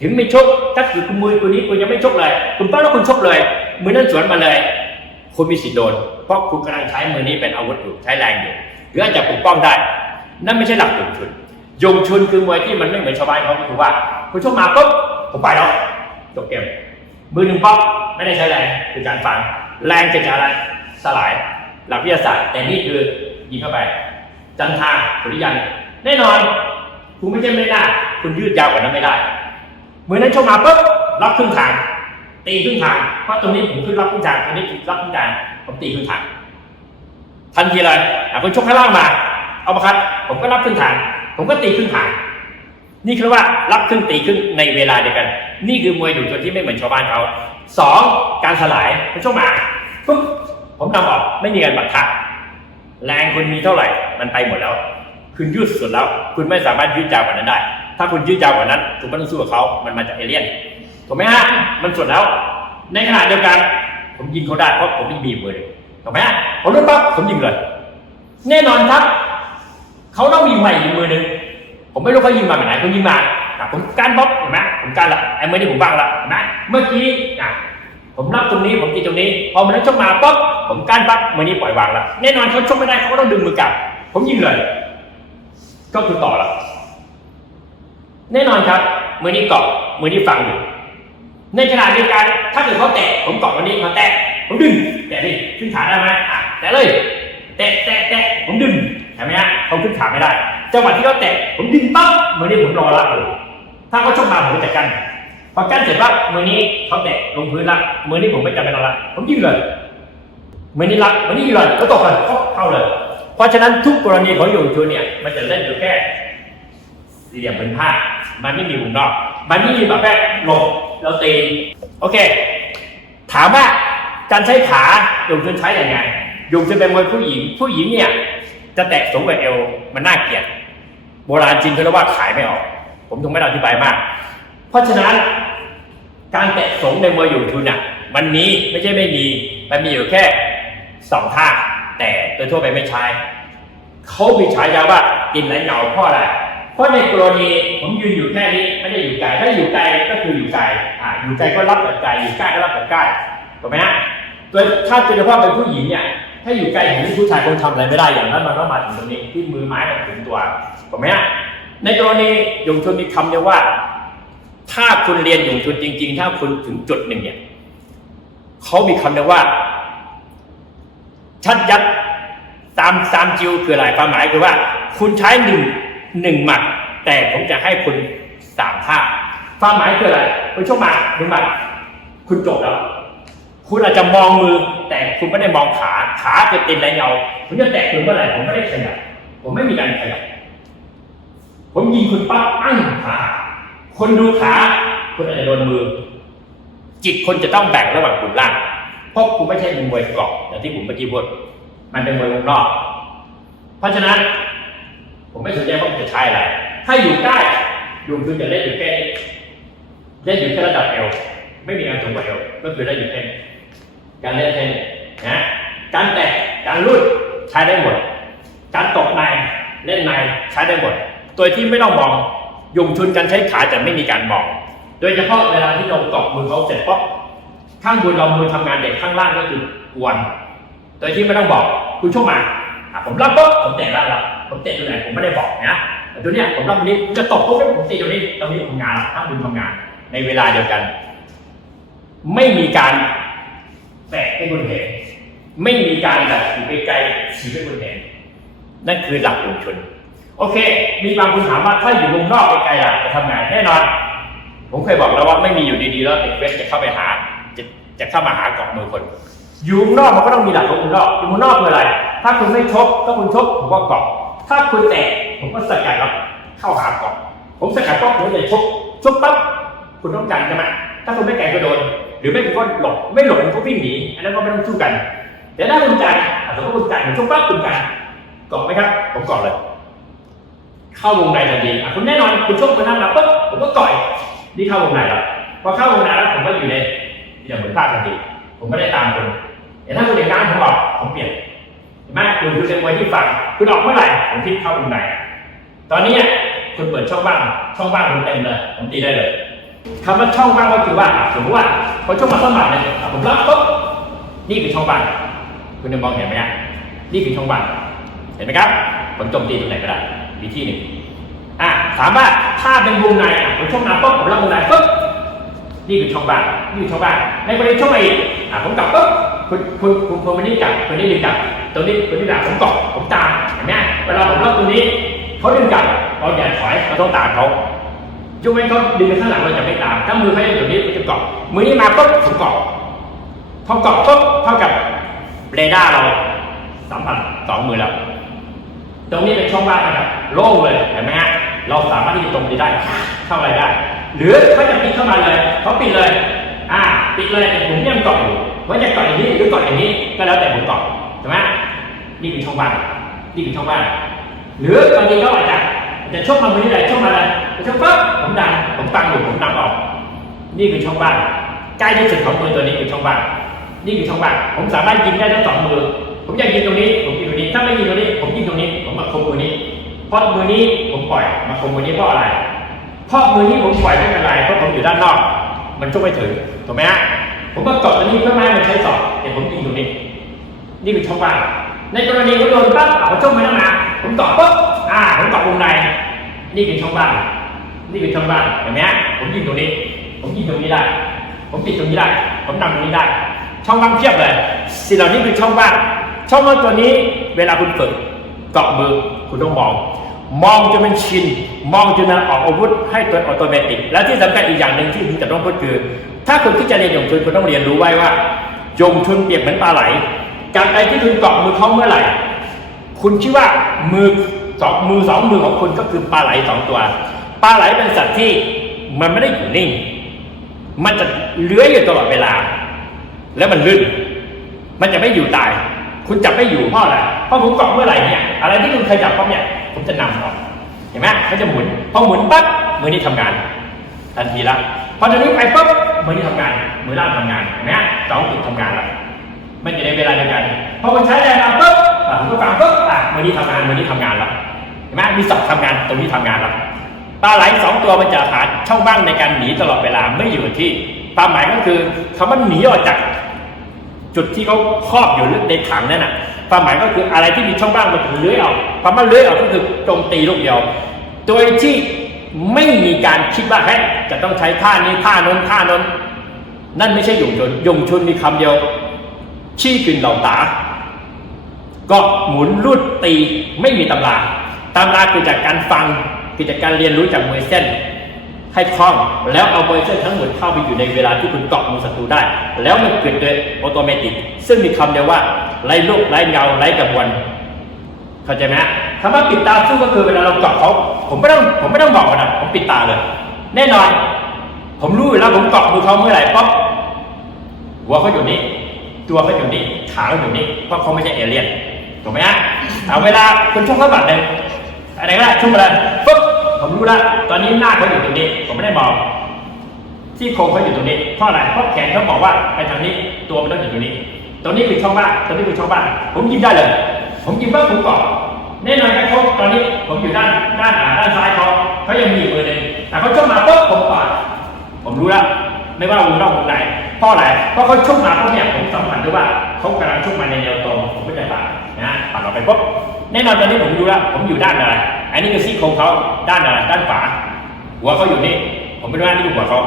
ถึงไม่ชกถ้าคือคุณมือตัวนี้คุณยังไม่ชกเลยคุณป้องแล้วคุณชกเลยมือนั้นสวนมาเลยคุณมีสิทธิ์โดนเพราะคุณกำลังใช้มือนี้เป็นอาวุธอยู่ใช้แรงอยู่หรืออาจจะปกป้องได้นั่นไม่ใช่หลักยงชุนยงชุนคือมวยที่มันไม่เหมือนชาวบ้านเขาคือว่าคุณชกมาปุ๊บผมไปแล้วจบเกมมือหนึ่งป๊อกไม่ได้ใช้แรงคือการฟังแรงจะอะไรสลายหลักวิทยาศาสตร์แต่นี่คือยิงเข้าไปจันทาสุริยันแน่นอนคุณไม่ใช่ไม่ได้คุณยืดยาวกว่านั้นไม่ได้มือนั้นชกมาปุ๊บรับครึ่งทางตีครึ่งทางเพราะตรงนี้ผมขึ้นรับครึ่งทางตรงนี้รับครึ่งทางผมตีครึ่งทางทันทีเลยคุณชกข้างล่างมาเอามาคัดผมก็รับครึ่งทางผมก็ตีครึ่งทางนี่คือว่ารับครึ่งตีครึ่งในเวลาเดียวกันนี่คือมวยอยู่จนที่ไม่เหมือนชาวบ้านเขาสองการสลายคุณชกมาปุ๊บผมนำออกไม่มีการบัดทักแรงคุณมีเท่าไหร่มันไปหมดแล้วคุณยืดสุดแล้วคุณไม่สามารถยืดยาวกว่านั้นได้ถ้าคุณยืดยาวกว่านั้นคุณไม่ต้องสู้กับเขามันมาจากเอเลี่ยนถูกไหมฮะมันสุดแล้วในขณะเดียวกันผมยิงเขาได้เพราะผมไม่มีมือถูกไหมฮะผมลุ้นปั๊บผมยิงเลยแน่นอนครับเขาต้องยิงใหม่อีกมือหนึ่งผมไม่รู้เขายิงมาแบบไหนเขายิงมาผมการบล็อกเห็นไหมผมการละไอ้มือนี่ผมบังละเห็นไหมเมื่อกี้ผมรับตรงนี้ผมตีตรงนี้พอมันชกมาปุ๊บผมการปั๊บมือนี้ปล่อยวางละแน่นอนเขาชกไม่ได้เขาก็ต้องดึงมือกลับผมยิงเลยก็คือต่อละแน่นอนครับมือนี้เกาะมือนี้ฟังอยู่ในขณะเดียวกันถ้าเกิดเขาแตะผมเกาะวันนี้เขาแตะผมดึงแตะดิขึ้นขาได้ไหมแตะเลยแตะผมดึงเห็นไหมฮะเขาขึ้นขาไม่ได้จังหวะที่เขาแตะผมดึงปั๊บมือนี้ผมรอรับเลยถ้าเขาชกมาผมจะกั้นพอกั้นเสร็จปั๊บมือนี้เขาแตะลงพื้นละมือนี้ผมไม่จำเป็นละผมยิงเลยมือนี้รับมือนี้ยิงเลยเขาตกเลยเข้าเลยเพราะฉะนั้นทุกกรณีของโยงชุนเนี่ยมันจะเล่นอยู่แค่สี่เหลี่ยมเป็นผ้ามันไม่มีวงนอกมันไม่มีแบบแค่หลบแล้วตีโอเคถามว่าการใช้ขาโยงชุนใช้ยังไงโยงชุนเป็นมวยผู้หญิงเนี่ยจะแตะสูงกว่าเอวมันน่าเกลียดโบราณจริงเขาเรียกว่าขายไม่ออกผมถึงไม่ได้อธิบายมากเพราะฉะนั้นการแตะสูงในมวยโยงชุนอ่ะมันมีไม่ใช่ไม่มีมันมีอยู่แค่2ท่าแต่โดยทั่วไปไม่ใช้เขามีฉายาว่ากินไหลเหงาเพราะอะไรเพราะในกรณีผมยืนอยู่แค่นี้ไม่ได้อยู่ไกลถ้าอยู่ไกลก็คืออยู่ไกลอยู่ไกลก็รับแบบไกลอยู่ใกล้ก็รับแบบใกล้ถูกไหมฮะโดยถ้าโดยเฉพาะเป็นผู้หญิงเนี่ยถ้าอยู่ไกลถึงผู้ชายคงทำอะไรไม่ได้อย่างนั้นมันต้องมาถึงตรงนี้ที่มือไม้มันถึงตัวถูกไหมฮะในกรณีโยงชุนมีคำเดียวว่าถ้าคุณเรียนโยงชุนจริงๆถ้าคุณถึงจุดหนึ่งเนี่ยเขามีคำเดียวว่าชัดยัดตามจิวคืออะไรความหมายคือว่าคุณใช้หนึ่งหมัดแต่ผมจะให้คุณ3ท่าความหมายคืออะไรคุณชกมา1หมัดคุณจบแล้วคุณอาจจะมองมือแต่คุณไม่ได้มองขาจะเต็มไหลเหงาผมจะแตะคุณเมื่อไหร่ผมไม่ได้ขยับผมไม่มีการขยับผมยิงคุณปั๊บขาคนดูขาคุณอาจจะโดนมือจิตคนจะต้องแบ่งระหว่างคุณล่างเพราะคุณไม่ใช่มวยเกาะอย่างที่ผมเมื่อกี้พูดมันเป็นมวยวงนอกเพราะฉะนั้นผมไม่สนใจว่าจะใช้อะไรถ้าอยู่ใกล้โยงชุนจะเล่นอยู่แค่เล่นอยู่แค่ระดับเอวไม่มีการสูงกว่าเอวก็คือได้อยู่แค่การเล่นแค่นะการแตะการลุดใช้ได้หมดการตกในเล่นในใช้ได้หมดโดยที่ไม่ต้องมองโยงชุนการใช้ขาจะไม่มีการมองโดยเฉพาะเวลาที่เราเกาะมือเขาเสร็จป๊อกข้างบนเรามือทำงานเด็กข้างล่างก็คือกวนโดยที่ไม่ต้องบอกคุณชกมาผมรับปุ๊บผมเตะแล้วผมเตะตรงไหนผมไม่ได้บอกนะแต่ตัวเนี้ยผมรับตรงนี้จะตกปุ๊บผมตีตรงนี้ทำงานทั้งบุญทำงานในเวลาเดียวกันไม่มีการแตะให้คุณเห็นไม่มีการแบบอยู่ไกลๆชี้ให้คุณเห็นนั่นคือหลักโยงชุนโอเคมีบางคนถามว่าถ้าอยู่วงนอกไกลๆล่ะจะทำงานแน่นอนผมเคยบอกแล้วว่าไม่มีอยู่ดีๆแล้วเด็กเวทจะเข้าไปหาจะเข้ามาหาเกาะมือคนอยู่นอกมันก็ต้องมีหลักของคุณนอกอยู่นอกคืออะไรถ้าคุณไม่ชกก็คุณชกผมก็เกาะถ้าคุณแตะผมก็สกัดแล้วเข้าหาเกาะผมสกัดก็ผมจะชกปั๊บคุณต้องกันใช่ไหมถ้าคุณไม่แก่ก็โดนหรือไม่คุณก็หลบไม่หลบคุณก็วิ่งหนีอันนั้นก็ไม่ต้องสู้กันแต่ถ้าคุณกันสมมติคุณกันผมชกปั๊บคุณกันเกาะไหมครับผมเกาะเลยเข้าวงในทันทีคุณแน่นอนคุณชกคนนั้นแล้วปุ๊บผมก็เกาะนี่เข้าวงในแล้วพอเข้าวงในแล้วผมก็อยู่ในอย่างเหมือนภาพทันที ผมไม่ได้ตามคุณแต่ถ้าคุณเรียนการผมบอกผมเปลี่ยนเห็นไหมคุณคือเป็นมวยที่ฝักคุณออกเมื่อไหร่ผมพลิกเข้ามุมไหนตอนนี้คุณเปิดช่องว่างคุณเต็มเลยผมตีได้เลยคำว่าช่องว่างก็คือว่าสมมติว่าพอช่วงมาต้นหมากเนี่ยผมรับปุ๊บนี่คือช่องว่างคุณจะมองเห็นไหมนี่คือช่องว่างเห็นไหมครับผมโจมตีตรงไหนก็ได้วิธีหนึ่งถามว่าถ้าเป็นวงในผมช่องมาปุ๊บผมรับวงในปุ๊บนี่คือช่องว่างนี่คือช่องว่างในกรณีช่องมาอีกผมกลับปุ๊บคุณคนนี้จับคนนี้ดึงจับตรงนี้คนนี้จับผมเกาะผมตามเห็นไหมเวลาผมรับตรงนี้เขาดึงจับเราอย่าถอยเราต้องตามเขายกเว้นเขาดึงไปข้างหลังเราจะไม่ตามถ้ามือเขาอยู่ตรงนี้จะเกาะมือนี้มาปุ๊บผมเกาะพอเกาะปุ๊บเท่ากับเรดาร์เราสัมผัส2 มือแล้วตรงนี้เป็นช่องว่างนะครับโล่งเลยเห็นไหมฮะเราสามารถที่จะตรงนี้ได้เข้าอะไรได้หรือเขาจะปิดเข้ามาเลยเขาปิดเลยปิดเลยแต่ผมยังเกาะอยู่ว่าจะเกาะอย่างนี้หรือเกาะอย่างนี้ก็แล้วแต่ผมเกาะใช่ไหมนี่คือช่องว่างนี่คือช่องว่างหรือบางทีเขาอาจจะช่องมามือนี่ไหนช่องมาเลยช่องปั๊บผมดันผมตั้งอยู่ผมดันออกนี่คือช่องว่างใกล้ที่สุดของมือตัวนี้คือช่องว่างนี่คือช่องว่างผมสามารถยิงได้ทั้ง2 มือผมอยากยิงตรงนี้ผมยิงตรงนี้ถ้าไม่ยิงตรงนี้ผมยิงตรงนี้ผมมาคมมือนี้เพราะมือนี้ผมปล่อยมาคมมือนี้เพราะอะไรเพราะมือนี้ผมปล่อยไม่เป็นไรเพราะผมอยู่ด้านนอกมันช่วยไม่ถึงถูกไหมฮะผมก็เกาะตรงนี้เพื่อไม่ให้มันใช้ศอกแต่ผมยิงตรงนี้นี่คือช่องว่างในกรณีเขาโดนปั๊บเขาช่องมาตั้งนานผมเกาะปุ๊บผมเกาะวงในนี่คือช่องว่างนี่คือช่องว่างเห็นไหมฮะผมยิงตรงนี้ผมยิงตรงนี้ได้ผมปิดตรงนี้ได้ผมนำตรงนี้ได้ช่องว่างเพียบเลยสิ่งเหล่านี้คือช่องว่างช่องว่างตัวนี้เวลาคุณฝึกเกาะมือคุณต้องมองจนมันชินมองจนมันออกอาวุธให้ตัวอัตโนมัติและที่สำคัญอีกอย่างหนึ่งที่คุณจะต้องพูดคือถ้าคุณที่จะเรียนยงชุนคุณต้องเรียนรู้ไว้ว่ายงชุนเปรียบเหมือนปลาไหลการไอ้ที่คุณเกาะมือเขาเมื่อไหร่คุณคิดว่ามือสองมือของคุณก็คือปลาไหล2 ตัวปลาไหลเป็นสัตว์ที่มันไม่ได้อยู่นิ่งมันจะเลื้อยอยู่ตลอดเวลาแล้วมันลื่นมันจะไม่อยู่ตายคุณจับไม่อยู่เพราะอะไรเพราะผมเกาะเมื่อไหร่เนี่ยอะไรที่คุณเคยจับปั๊บเนี่ยผมจะนำออกเห็นไหมเขาจะหมุนพอหมุนปั๊บมือนี้ทำงานทันทีละพอจะนี้ไปปั๊บมือนี้ทำงานมือล่างทำงานเห็นไหม2 จุดทำงานละมันอยู่ในเวลาเดียวกันพอคุณใช้แรงปั๊บผมก็ฟังปั๊บมือนี้ทำงานมือนี้ทำงานละเห็นไหมมี2 ทำงานตรงนี้ทำงานละปลาไหล2 ตัวมันจะหาช่องว่างในการหนีตลอดเวลาไม่อยู่ที่ความหมายก็คือคำว่าหนีออกจากจุดที่เขาครอบอยู่ในถังนั่นน่ะความหมายก็คืออะไรที่มีช่องว่างมันจะเลื้อยออกความว่าเลื้อยออกก็คือโจมตีลูกเดียวโดยที่ไม่มีการคิดว่าเฮ้ยจะต้องใช้ท่านี้ท่าโน้นนั่นไม่ใช่ยงชุนมีคำเดียวชี้กึ่นเหล่าตาก็หมุนลูดตีไม่มีตำราคือจากการฟังคือจากการเรียนรู้จากมวยเส้นให้คล่องแล้วเอามวยเส้นทั้งหมดเข้าไปอยู่ในเวลาที่คุณเกาะมือศัตรูได้แล้วมันเกิดโดยอัตโนมัติซึ่งมีคำเดียวว่าไร้ลูกไร้เงาไร้กระบวนเข้าใจไหมคำว่าปิดตาสู้ก็คือเวลาเราเกาะเขาผมไม่ต้องบอกนะผมปิดตาเลยแน่นอนผมรู้อยู่แล้วผมเกาะมือเขาเมื่อไหร่ป๊อปหัวเขาอยู่นี่ตัวเขาอยู่นี่ขาเขาอยู่นี่เพราะเขาไม่ใช่เอเลี่ยนถูกไหมฮะเวลาคุณชกเขาบาดเจ็บอะไรก็ได้ช่วงเวลาปุ๊บผมรู้แล้วตอนนี้หน้าเขาอยู่ตรงนี้ผมไม่ได้มองที่โครงเขาอยู่ตรงนี้เพราะอะไรเพราะแขนเขาบอกว่าไปทางนี้ตัวมันต้องอยู่ตรงนี้คือช่องว่างตรงนี้คือช่องว่างผมยิงได้เลยผมยิงว่าผมเกาะแน่นอนครับเขาตอนนี้ผมอยู่ด้านซ้ายเขายังมีมือหนึ่งแต่เขาชกมาปุ๊บผมเกาะผมรู้แล้วไม่ว่าวงนอกวงในเพราะอะไรเพราะเขาชกมาปุ๊บเนี่ยผมสัมผัสได้ว่าเขากำลังชกมาในแนวตรงผมไม่ได้ปัดปัดออกไปปุ๊บแน่นอนตอนนี้ผมรู้แล้วผมอยู่ด้านอะไรอันนี้คือซี่โครงเขาด้านอะไรด้านขวาหัวเขาอยู่นี่ผมไม่รู้ว่านี่คือหัวเขา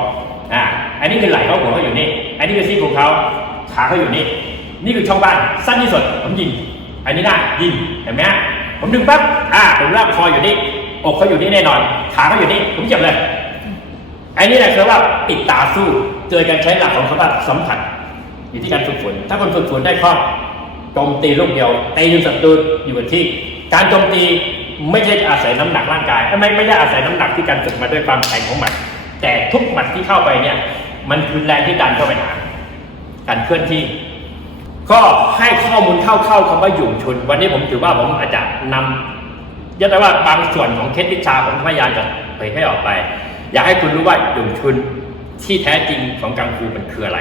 อันนี้คือไหล่เขาหัวเขาอยู่นี่อันนี้คือซี่โครงเขาขาเขาอยู่นี่นี่คือช่องว่างสั้นที่สุดผมยิงอันนี้ได้ยิงเห็นไหมผมดึงปั๊บผมลากคออยู่นี่อกเขาอยู่นี่แน่นอนขาเขาอยู่นี่ผมจับเลยอันนี้แหละคือว่าปิดตาสู้เจอการใช้หลักของคำว่าสัมผัสอยู่ที่การฝึกฝนถ้าคนฝึกฝนได้คล่องโจมตีลูกเดียวตีจนศัตรูอยู่กับที่การโจมตีไม่ใช่อาศัยน้ำหนักร่างกายไม่ใช่อาศัยน้ำหนักที่การฝึกมาด้วยความแข็งของหมัดแต่ทุกหมัดที่เข้าไปเนี่ยมันคือแรงที่ดันเข้าไปหาการเคลื่อนที่ก็ให้ข้อมูลเข้าคำว่าหยุ่งชุนวันนี้ผมถือว่าผมอาจจะนำยัดว่าบางส่วนของเคล็ดวิชาผมพยายามจะเผยให้ออกไปอยากให้คุณรู้ว่าหยุ่งชุนที่แท้จริงของกังฟูมันคืออะไร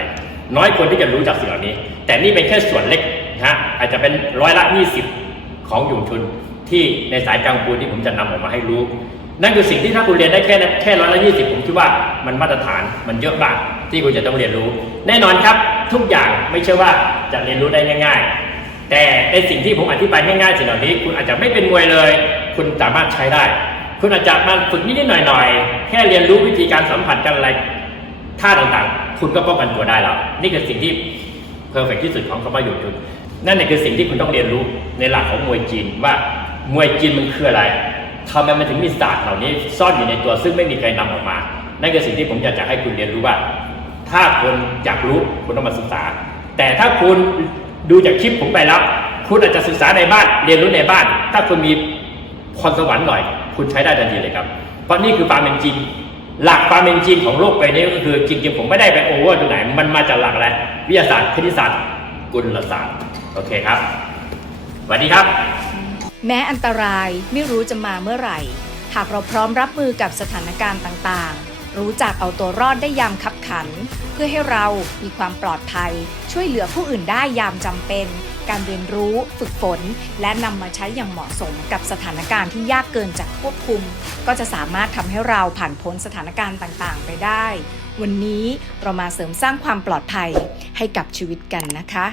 น้อยคนที่จะรู้จักสิ่งเหล่านี้แต่นี่เป็นแค่ส่วนเล็กนะฮะอาจจะเป็น20%ของหยงชุนที่ในสายกังฟูที่ผมจะนำออกมาให้รู้นั่นคือสิ่งที่ถ้าคุณเรียนได้แค่120ผมคิดว่ามันมาตรฐานมันเยอะมากที่คุณจะต้องเรียนรู้แน่นอนครับทุกอย่างไม่ใช่ว่าจะเรียนรู้ได้ง่ายๆแต่ในสิ่งที่ผมอธิบายง่ายๆสิ่งเหล่านี้คุณอาจจะไม่เป็นมวยเลยคุณสามารถใช้ได้คุณอาจจะมาฝึกนิดๆหน่อยๆแค่เรียนรู้วิธีการสัมผัสกันอะไรท่าต่างๆคุณก็ป้องกันตัวได้แล้วนี่คือสิ่งที่เพอร์เฟกที่สุดของคำว่าหยงชุนนั่นคือสิ่งที่คุณต้องเรียนรู้ในหลักของมวยจีนว่ามวยจีนมันคืออะไรทำไมมันถึงมีศาสตร์เหล่านี้ซ่อนอยู่ในตัวซึ่งไม่มีใครนำออกมานั่นคือสิ่งที่ผมอยากจะให้คุณเรียนรู้ว่าถ้าคุณอยากรู้คุณต้องมาศึกษาแต่ถ้าคุณดูจากคลิปผมไปแล้วคุณอาจจะศึกษาในบ้านเรียนรู้ในบ้านถ้าคุณมีพรสวรรค์หน่อยคุณใช้ได้ทันทีเลยครับเพราะนี่คือความเป็นจริงหลักความเป็นจริงของโลกใบนี้ก็คือจริงๆผมไม่ได้ไปโอเวอร์ตรงไหนมันมาจากหลักอะไรวิทยาศาสตร์คณิตศาสตร์กุลศาสตร์โอเคครับสวัสดีครับแม้อันตรายไม่รู้จะมาเมื่อไหร่หากเราพร้อมรับมือกับสถานการณ์ต่างๆรู้จักเอาตัวรอดได้ยามคับขันเพื่อให้เรามีความปลอดภัยช่วยเหลือผู้อื่นได้ยามจำเป็นการเรียนรู้ฝึกฝนและนำมาใช้อย่างเหมาะสมกับสถานการณ์ที่ยากเกินจากควบคุมก็จะสามารถทำให้เราผ่านพ้นสถานการณ์ต่างๆไปได้วันนี้เรามาเสริมสร้างความปลอดภัยให้กับชีวิตกันนะคะ